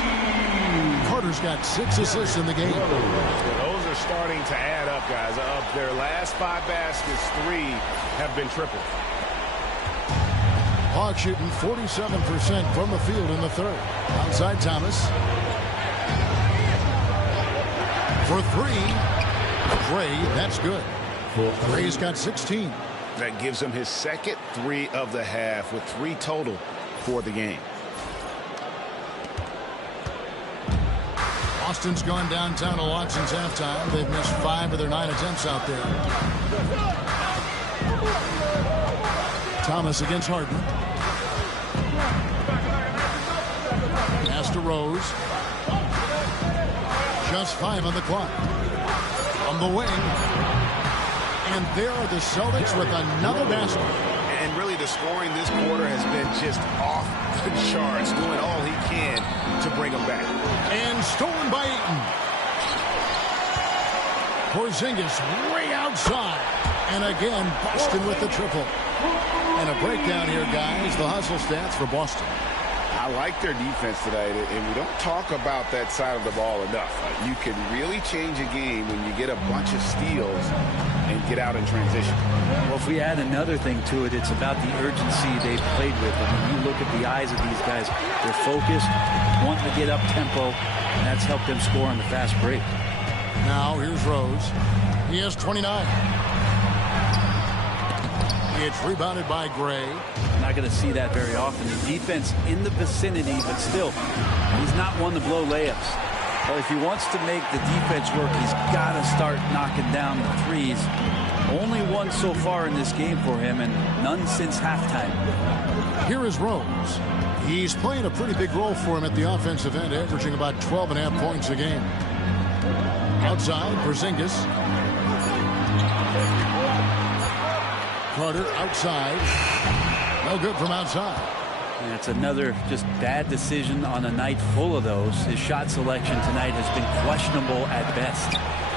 Carter's got 6 assists in the game. Those are starting to add up, guys. Of their last 5 baskets, 3 have been triple. Hawks shooting 47% from the field in the third. Outside Thomas. For 3. Gray, that's good. Gray's got 16. That gives him his second 3 of the half with 3 total for the game. Boston's gone downtown a lot since halftime. They've missed 5 of their 9 attempts out there. Thomas against Harden. Pass to Rose. Just 5 on the clock. On the wing. And there are the Celtics with another basket. And really the scoring this quarter has been just off the charts, doing all he can to bring them back. And stolen by Ayton. Porzingis way outside. And again, Boston with the triple. And a breakdown here, guys. The hustle stats for Boston. I like their defense tonight, and we don't talk about that side of the ball enough. You can really change a game when you get a bunch of steals and get out in transition. Well, if we add another thing to it, it's about the urgency they've played with. I mean, you look at the eyes of these guys. They're focused, wanting to get up tempo, and that's helped them score on the fast break. Now, here's Rose. He has 29. It's rebounded by Gray. Not going to see that very often. The defense in the vicinity, but still, he's not one to blow layups. Well, if he wants to make the defense work, he's got to start knocking down the threes. Only one so far in this game for him, and none since halftime. Here is Rose. He's playing a pretty big role for him at the offensive end, averaging about 12.5 points a game. Outside, Porzingis. Carter outside. No good from outside. And it's another just bad decision on a night full of those. His shot selection tonight has been questionable at best.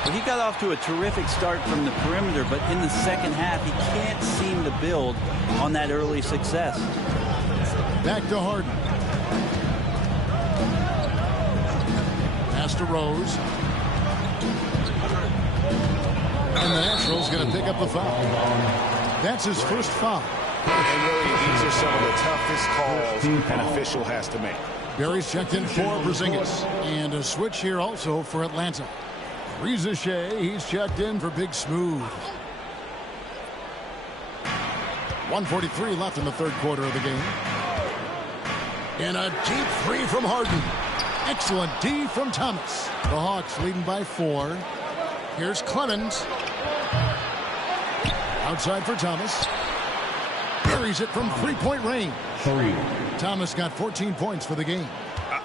But he got off to a terrific start from the perimeter, but in the second half, he can't seem to build on that early success. Back to Harden. Pass to Rose. And the Natural's going to pick up the foul. That's his first foul. And really, these are some of the toughest calls an official has to make. Barry's checked in for Porzingis. And a switch here also for Atlanta. Reza Shea, he's checked in for Big Smooth. 1:43 left in the third quarter of the game. And a deep 3 from Harden. Excellent D from Thomas. The Hawks leading by 4. Here's Clemens. Outside for Thomas. Buries it from three-point range. Thomas got 14 points for the game.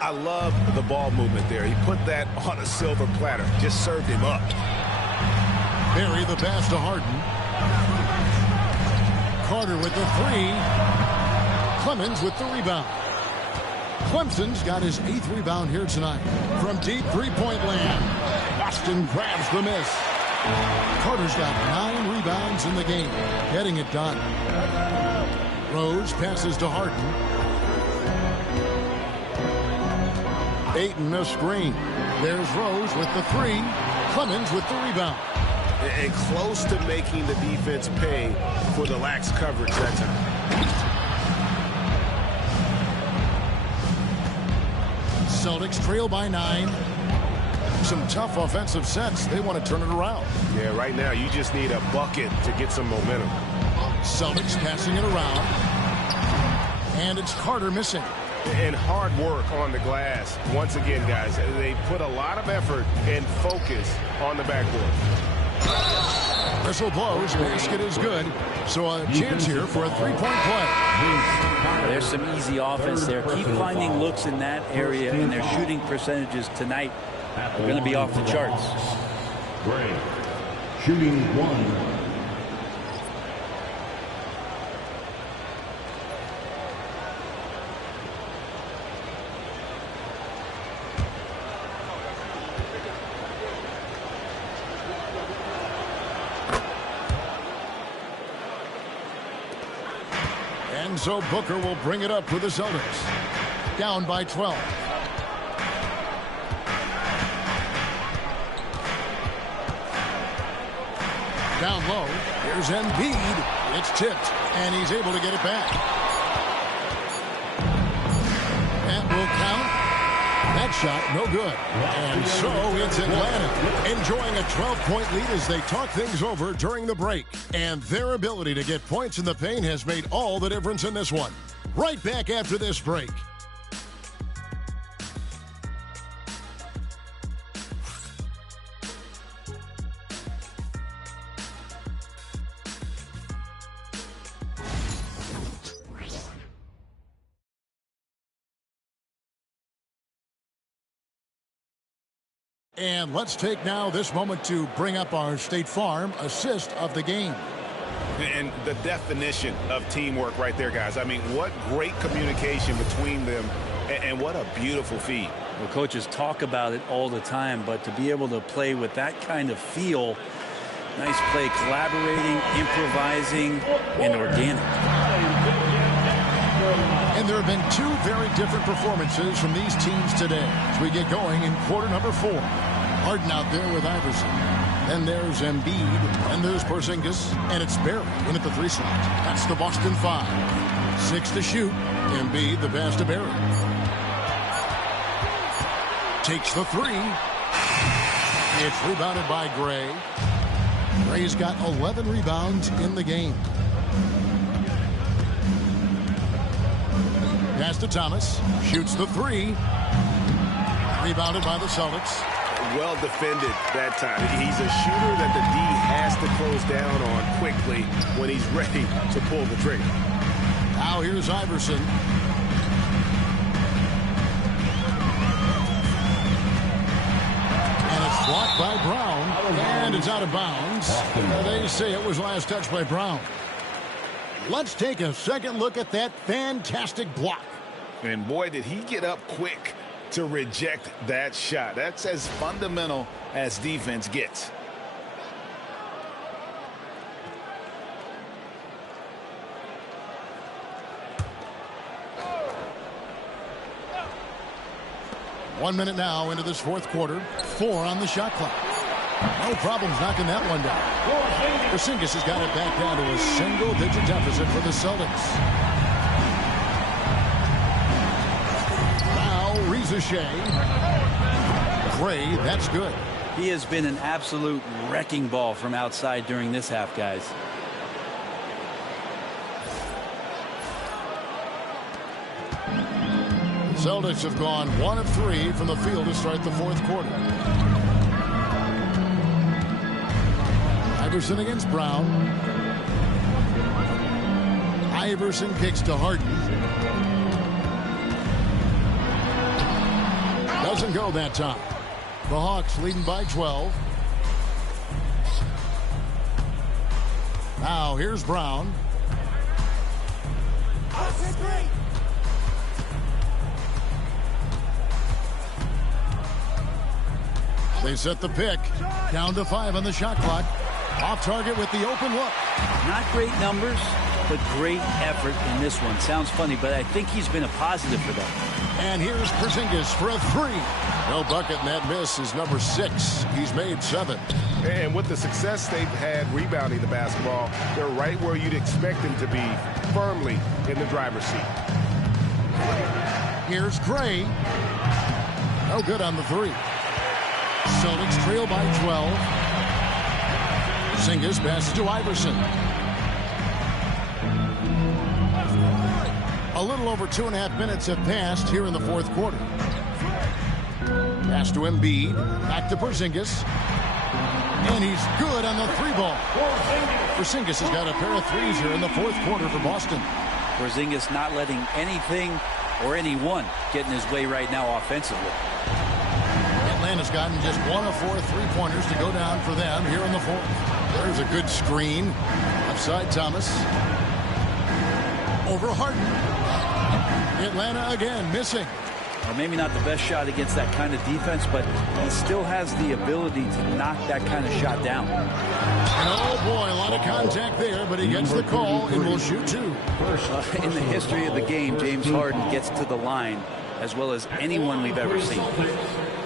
I love the ball movement there. He put that on a silver platter. Just served him up. Barry the pass to Harden. Carter with the 3. Clemens with the rebound. Clemson's got his 8th rebound here tonight. From deep three-point land. Boston grabs the miss. Carter's got 9 rebounds in the game. Getting it done. Rose passes to Harden. Ayton a screen. There's Rose with the 3. Clemens with the rebound. And close to making the defense pay for the lax coverage that time. Celtics trail by 9. Some tough offensive sets. They want to turn it around. Yeah, right now you just need a bucket to get some momentum. Celtics passing it around. And it's Carter missing. And hard work on the glass. Once again, guys, they put a lot of effort and focus on the backboard. Whistle blows. Basket is good. So a chance here for a three-point play. There's some easy offense there. Keep finding looks in that area, and their shooting percentages tonight are going to be off the charts. Gray, shooting 1 And so Booker will bring it up for the Celtics. Down by 12. Down low. Here's Embiid. It's tipped, and he's able to get it back. That will count. That shot, no good. And so it's Atlanta enjoying a 12-point lead as they talk things over during the break. And their ability to get points in the paint has made all the difference in this one. Right back after this break. And let's take now this moment to bring up our State Farm assist of the game. And the definition of teamwork right there, guys. I mean, what great communication between them, and what a beautiful feed. Well, coaches talk about it all the time, but to be able to play with that kind of feel, nice play, collaborating, improvising, and organic. And there have been two very different performances from these teams today as we get going in quarter number 4. Harden out there with Iverson. Then there's Embiid. And there's Porzingis. And it's Barry in at the 3 slot. That's the Boston 5. 6 to shoot. Embiid the pass to Barry. Takes the 3. It's rebounded by Gray. Gray's got 11 rebounds in the game. Pass to Thomas. Shoots the 3. Rebounded by the Celtics. Well defended that time. He's a shooter that the D has to close down on quickly when he's ready to pull the trigger. Now here's Iverson. And it's blocked by Brown. And it's out of bounds. They say it was last touched by Brown. Let's take a second look at that fantastic block. And boy, did he get up quick to reject that shot. That's as fundamental as defense gets. One minute now into this fourth quarter. 4 on the shot clock. No problems knocking that one down. Porzingis has got it back down to a single-digit deficit for the Celtics. Now, Reza Shea. Gray, that's good. He has been an absolute wrecking ball from outside during this half, guys. The Celtics have gone 1 of 3 from the field to start the fourth quarter. Iverson against Brown. Iverson kicks to Harden. Doesn't go that time. The Hawks leading by 12. Now here's Brown. They set the pick. Down to 5 on the shot clock. Off target with the open look. Not great numbers, but great effort in this one. Sounds funny, but I think he's been a positive for them. And here's Porzingis for a 3. No bucket, and that miss is number 6. He's made 7. And with the success they've had rebounding the basketball, they're right where you'd expect them to be, firmly in the driver's seat. Here's Gray. No good on the 3. Celtics trail by 12. Porzingis passes to Iverson. A little over 2.5 minutes have passed here in the fourth quarter. Pass to Embiid. Back to Porzingis. And he's good on the 3-ball. Porzingis has got a pair of 3s here in the fourth quarter for Boston. Porzingis not letting anything or anyone get in his way right now offensively. Atlanta's gotten just 1 of 4 3-pointers to go down for them here in the fourth. There's a good screen. Outside Thomas. Over Harden. Atlanta again missing. or maybe not the best shot against that kind of defense, but he still has the ability to knock that kind of shot down. And oh boy, a lot of contact there, but he gets the call and will shoot two. In the history of the game, James Harden gets to the line as well as anyone we've ever seen.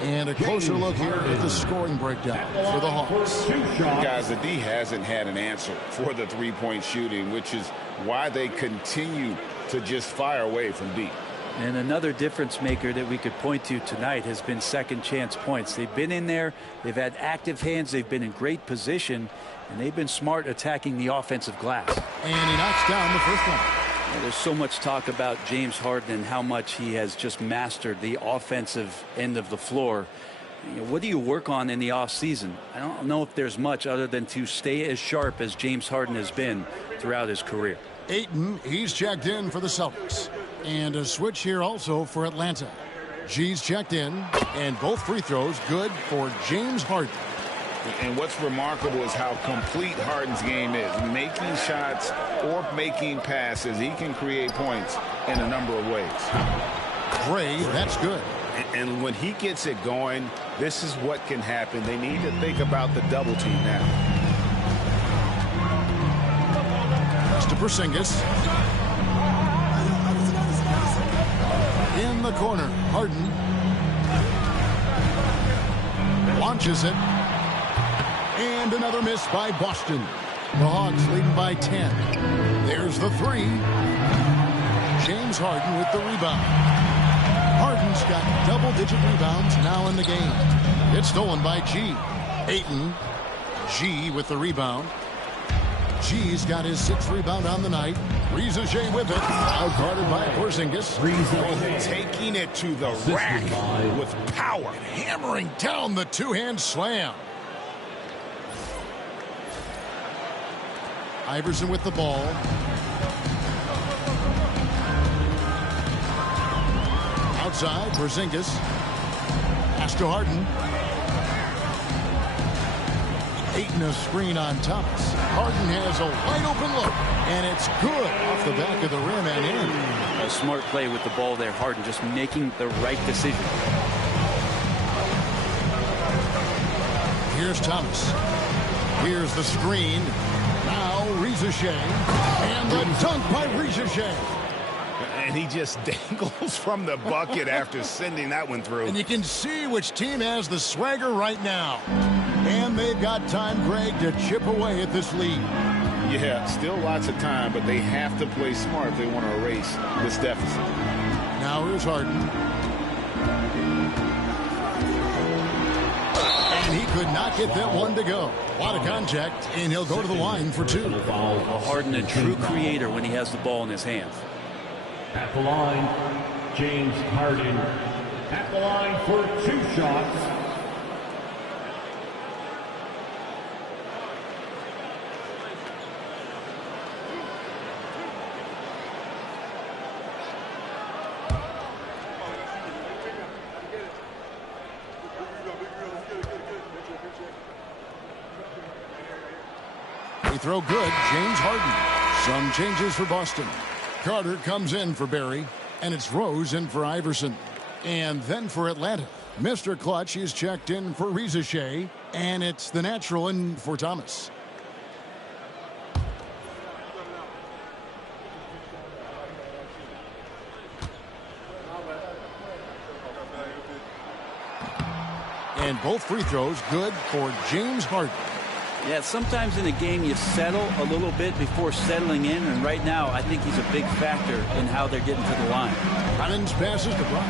And a closer look here at the scoring breakdown for the Hawks. Guys, the D hasn't had an answer for the three-point shooting, which is why they continue to just fire away from deep. And another difference maker that we could point to tonight has been second chance points. They've been in there, they've had active hands, they've been in great position, and they've been smart attacking the offensive glass. And he knocks down the first one. There's so much talk about James Harden and how much he has just mastered the offensive end of the floor. What do you work on in the offseason? I don't know if there's much other than to stay as sharp as James Harden has been throughout his career. Ayton, he's checked in for the Celtics. And a switch here also for Atlanta. G's checked in, and both free throws good for James Harden. And what's remarkable is how complete Harden's game is. Making shots or making passes, he can create points in a number of ways. Gray, that's good. And when he gets it going, this is what can happen. They need to think about the double team now. That's to Porzingis. In the corner, Harden launches it. And another miss by Boston. The Hawks leading by 10. There's the three. James Harden with the rebound. Harden's got double-digit rebounds now in the game. It's stolen by G. Ayton. G with the rebound. G's got his 6th rebound on the night. Riza Shea with it. Out-guarded by Porzingis. Taking it to the rack with power. Hammering down the two-hand slam. Iverson with the ball. Outside, Porzingis. Pass to Harden. Ayton a screen on Thomas. Harden has a wide open look, and it's good off the back of the rim and in. A smart play with the ball there. Harden just making the right decision. Here's Thomas. Here's the screen. Now Riza Shea. And the dunk by Riza Shea. And he just dangles from the bucket after sending that one through. And you can see which team has the swagger right now. And they've got time, Greg, to chip away at this lead. Yeah, still lots of time, but they have to play smart if they want to erase this deficit. Now here's Harden. And he could not get that one to go. A lot of contact, and he'll go to the line for two. Harden, a true creator when he has the ball in his hands. At the line, James Harden. At the line for 2 shots. They throw good, James Harden. Some changes for Boston. Carter comes in for Barry, and it's Rose in for Iverson. And then for Atlanta, Mr. Clutch is checked in for Riza Shea, and it's the natural in for Thomas. And both free throws good for James Harden. Yeah, sometimes in a game you settle a little bit before settling in, and right now I think he's a big factor in how they're getting to the line. Collins passes to Brown.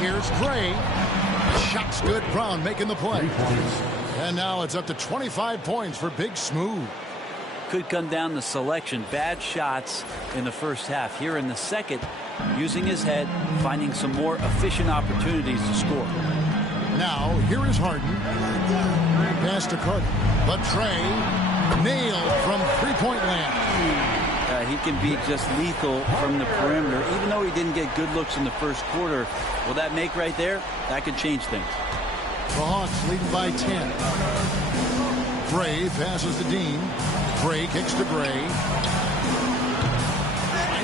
Here's Gray. Shot's good. Brown making the play. And now it's up to 25 points for Big Smooth. Could come down to selection. Bad shots in the first half. Here in the second, using his head, finding some more efficient opportunities to score. Now, here is Harden. Pass to Carter. But Trey nailed from three-point land. He can be just lethal from the perimeter. Even though he didn't get good looks in the first quarter, will that make right there? That could change things. The Hawks leading by 10. Gray passes to Dean. Gray kicks to Gray.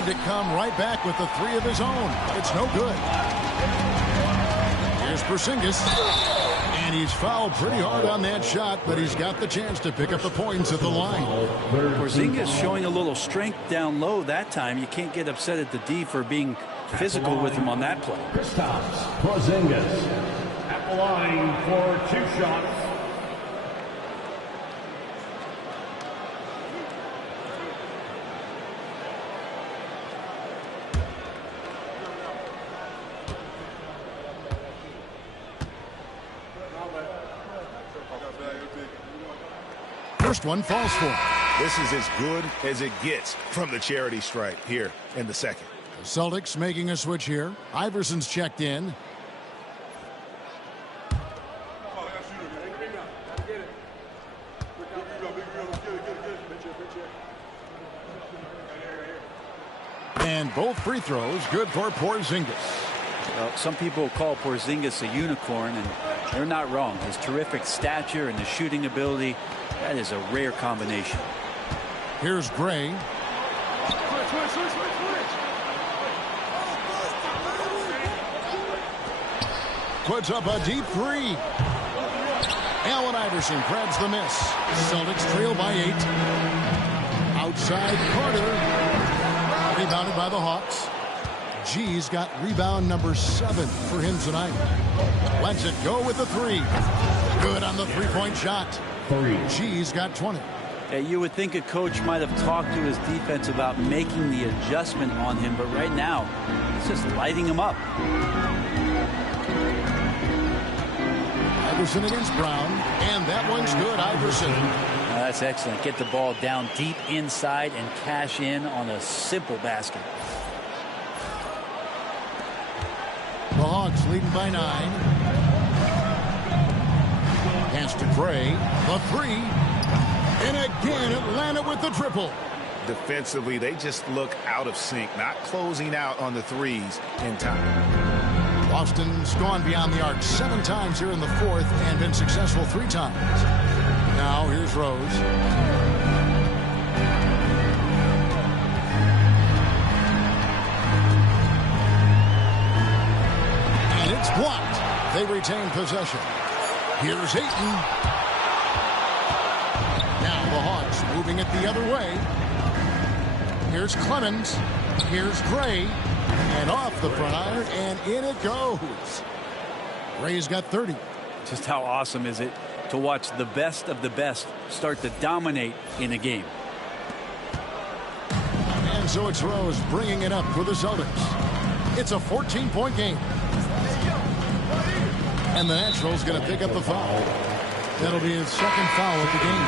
trying to come right back with the three of his own. It's no good. Here's Porzingis. And he's fouled pretty hard on that shot, but he's got the chance to pick up the points at the line. Porzingis showing a little strength down low that time. You can't get upset at the D for being physical with him on that play. Kristaps Porzingis at the line for 2 shots. First one falls for him. This is as good as it gets from the charity stripe here in the second. The Celtics making a switch here. Iverson's checked in. And both free throws good for Porzingis. Well, some people call Porzingis a unicorn, and they're not wrong. His terrific stature and his shooting ability, that is a rare combination. Here's Gray. Puts up a deep three. Allen Iverson grabs the miss. Celtics trail by 8. Outside Carter. Rebounded by the Hawks. G's got rebound number 7 for him tonight. Lets it go with the 3. Good on the three-point shot. G's got 20. You would think a coach might have talked to his defense about making the adjustment on him, but right now, he's just lighting him up. Iverson against Brown, and that one's good. Iverson. That's excellent. Get the ball down deep inside and cash in on a simple basket. The Hawks leading by 9. Pass to Gray. The 3. And again, Atlanta with the triple. Defensively, they just look out of sync, not closing out on the threes in time. Boston's gone beyond the arc 7 times here in the 4th and been successful 3 times. Now here's Rose. And it's blocked. They retain possession. Here's Ayton. Now the Hawks moving it the other way. Here's Clemens. Here's Gray. And off the front iron, and in it goes. Gray's got 30. Just how awesome is it to watch the best of the best start to dominate in a game. And so it's Rose bringing it up for the Celtics. It's a 14-point game. And the Nationals going to pick up the foul. That'll be his 2nd foul of the game.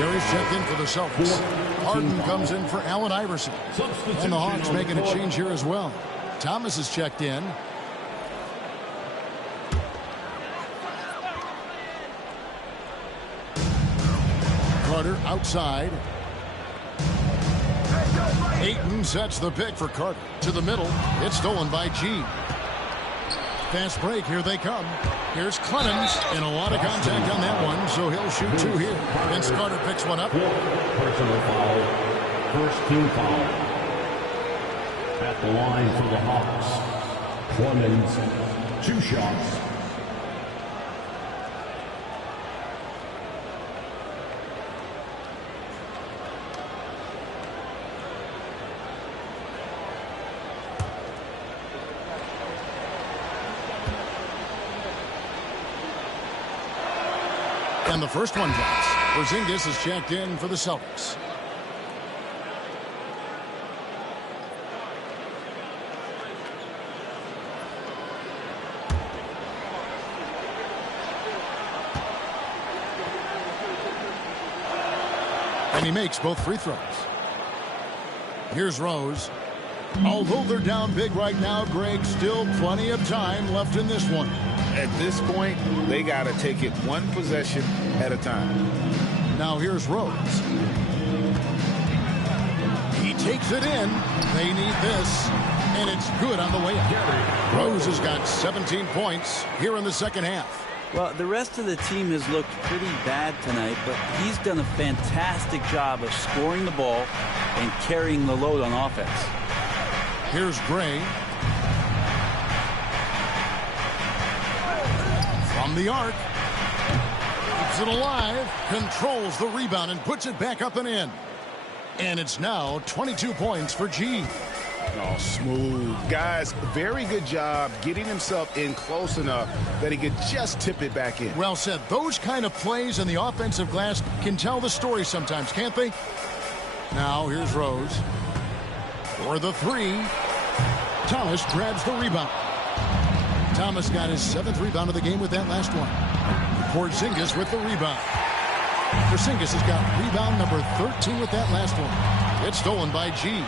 Barry's checked in for the Celtics. Harden comes in for Allen Iverson. And the Hawks making a change here as well. Thomas is checked in. Carter outside. Ayton sets the pick for Carter. To the middle. It's stolen by G. Fast break. Here they come. Here's Clemens. And a lot of contact on that one, so he'll shoot 2 here. Vince Carter picks one up. Personal foul. First team foul. At the line for the Hawks. Clemens, 2 shots. And the first one drops. Porzingis is checked in for the Celtics. And he makes both free throws. Here's Rose. Although they're down big right now, Greg, still plenty of time left in this one. At this point, they got to take it one possession at a time. Now here's Rose. He takes it in. They need this. And it's good on the way up. Rose has got 17 points here in the second half. Well, the rest of the team has looked pretty bad tonight, but he's done a fantastic job of scoring the ball and carrying the load on offense. Here's Gray. From the arc. Keeps it alive. Controls the rebound and puts it back up and in. And it's now 22 points for G. Oh, smooth. Guys, very good job getting himself in close enough that he could just tip it back in. Well said. Those kind of plays in the offensive glass can tell the story sometimes, can't they? Now, here's Rose. For the three. Thomas grabs the rebound. Thomas got his 7th rebound of the game with that last one. Porzingis with the rebound. Porzingis has got rebound number 13 with that last one. It's stolen by G.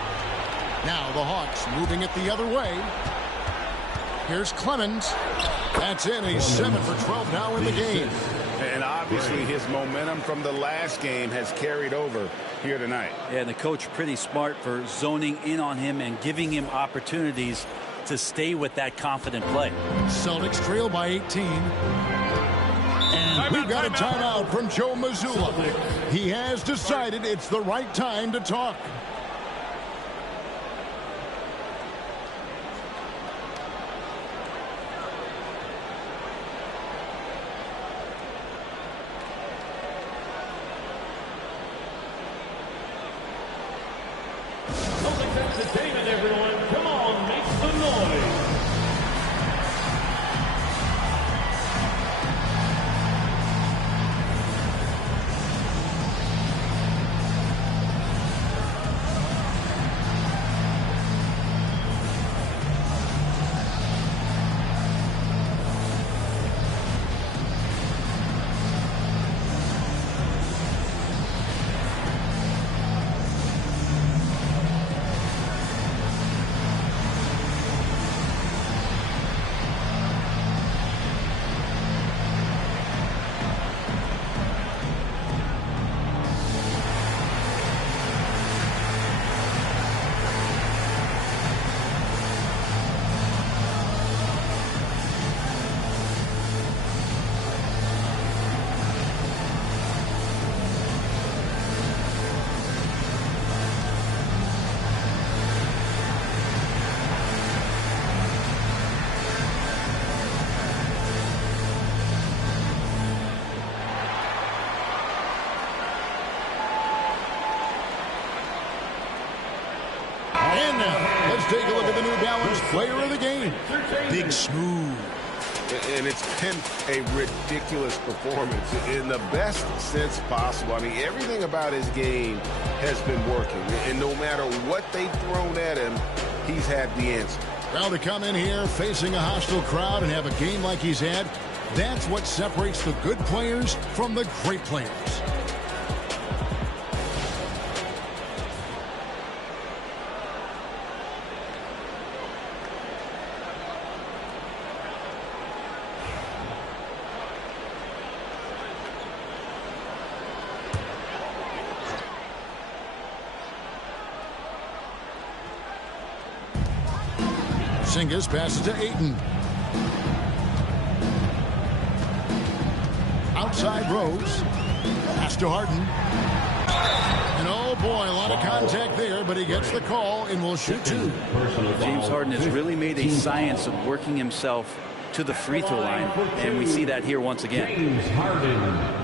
Now the Hawks moving it the other way. Here's Clemens. That's in. He's 7 for 12 now in the game. And obviously his momentum from the last game has carried over here tonight. Yeah, and the coach pretty smart for zoning in on him and giving him opportunities to stay with that confident play. Celtics trail by 18. And we've got a timeout from Joe Mazzulla. He has decided it's the right time to talk. Entertainment, everyone. Come on, make some noise. And now, let's take a look at the New Balance player of the game. Big Smooth. And it's been a ridiculous performance in the best sense possible. I mean, everything about his game has been working. And no matter what they've thrown at him, he's had the answer. Well, to come in here facing a hostile crowd and have a game like he's had, that's what separates the good players from the great players. Porzingis passes to Ayton. Outside Rose. Pass to Harden. And oh boy, a lot of contact there, but he gets the call and will shoot two. James Harden has really made a science of working himself to the free throw line, and we see that here once again. James Harden.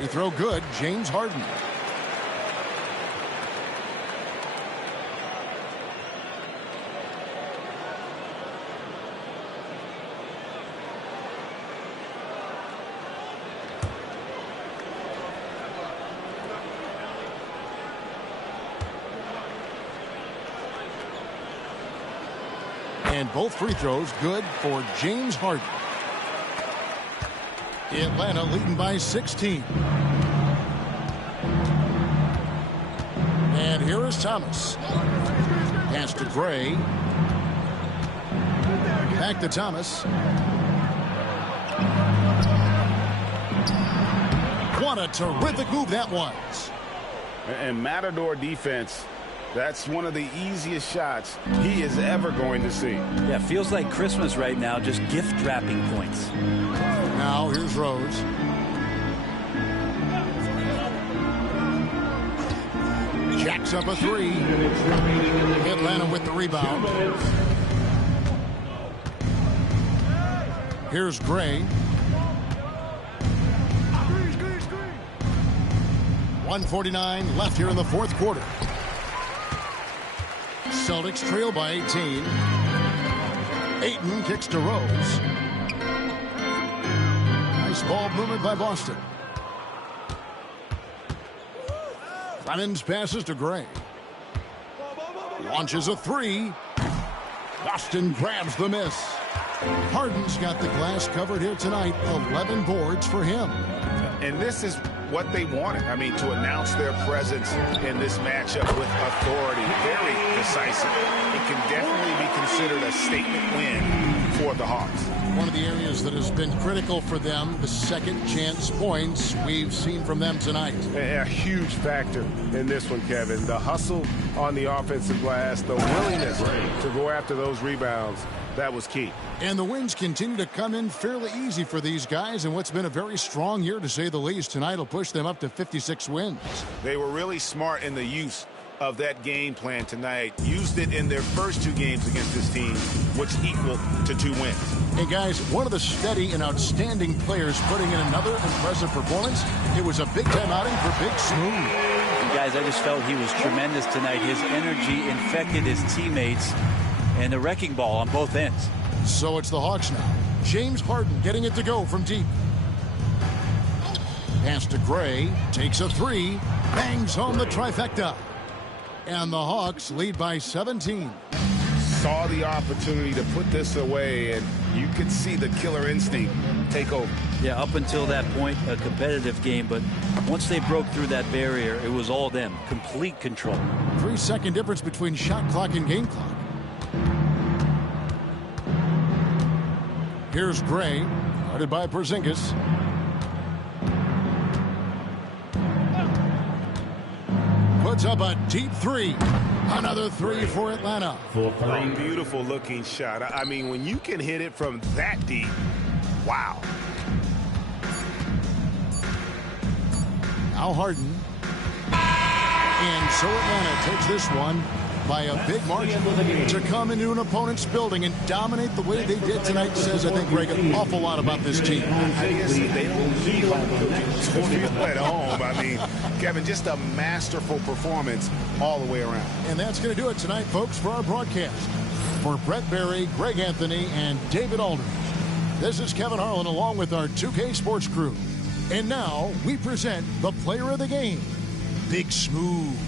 Free throw good, James Harden. And both free throws good for James Harden. Atlanta leading by 16. And here is Thomas. Pass to Gray. Back to Thomas. What a terrific move that was. And Matador defense, that's one of the easiest shots he is ever going to see. Yeah, feels like Christmas right now, just gift wrapping points. Now here's Rose. Jacks up a three. Atlanta with the rebound. Here's Gray. 1:49 left here in the fourth quarter. Celtics trail by 18. Ayton kicks to Rose. Nice ball movement by Boston. Clemens passes to Gray. Launches a three. Boston grabs the miss. Harden's got the glass covered here tonight. 11 boards for him. And this is what they wanted. I mean, to announce their presence in this matchup with authority. Very decisive. It can definitely be considered a statement win for the Hawks. One of the areas that has been critical for them, the second chance points we've seen from them tonight. A huge factor in this one, Kevin. The hustle on the offensive glass, the willingness to go after those rebounds, that was key. And the wins continue to come in fairly easy for these guys, and what's been a very strong year to say the least. Tonight will push them up to 56 wins. They were really smart in the use of that game plan tonight. Used it in their first two games against this team, which equal to 2 wins. Hey guys, one of the steady and outstanding players putting in another impressive performance. It was a big time outing for Big Smooth. And guys, I just felt he was tremendous tonight. His energy infected his teammates, and the wrecking ball on both ends. So it's the Hawks now. James Harden getting it to go from deep. Pass to Gray, takes a three, bangs home the trifecta. And the Hawks lead by 17. Saw the opportunity to put this away, and you could see the killer instinct take over. Yeah, up until that point, a competitive game, but once they broke through that barrier, it was all them. Complete control. 3-second difference between shot clock and game clock. Here's Gray, guarded by Porzingis. Puts up a deep three. Another three for Atlanta. A beautiful looking shot. I mean, when you can hit it from that deep, wow. Now Harden. And so Atlanta takes this one by a big margin. To come into an opponent's building and dominate the way they did tonight says, I think, Greg, an awful lot about this team. I guess they don't need home cooking to feel at home. I mean, Kevin, just a masterful performance all the way around. And that's going to do it tonight, folks, for our broadcast. For Brett Berry, Greg Anthony, and David Aldridge, this is Kevin Harlan along with our 2K Sports crew. And now we present the player of the game, Big Smooth.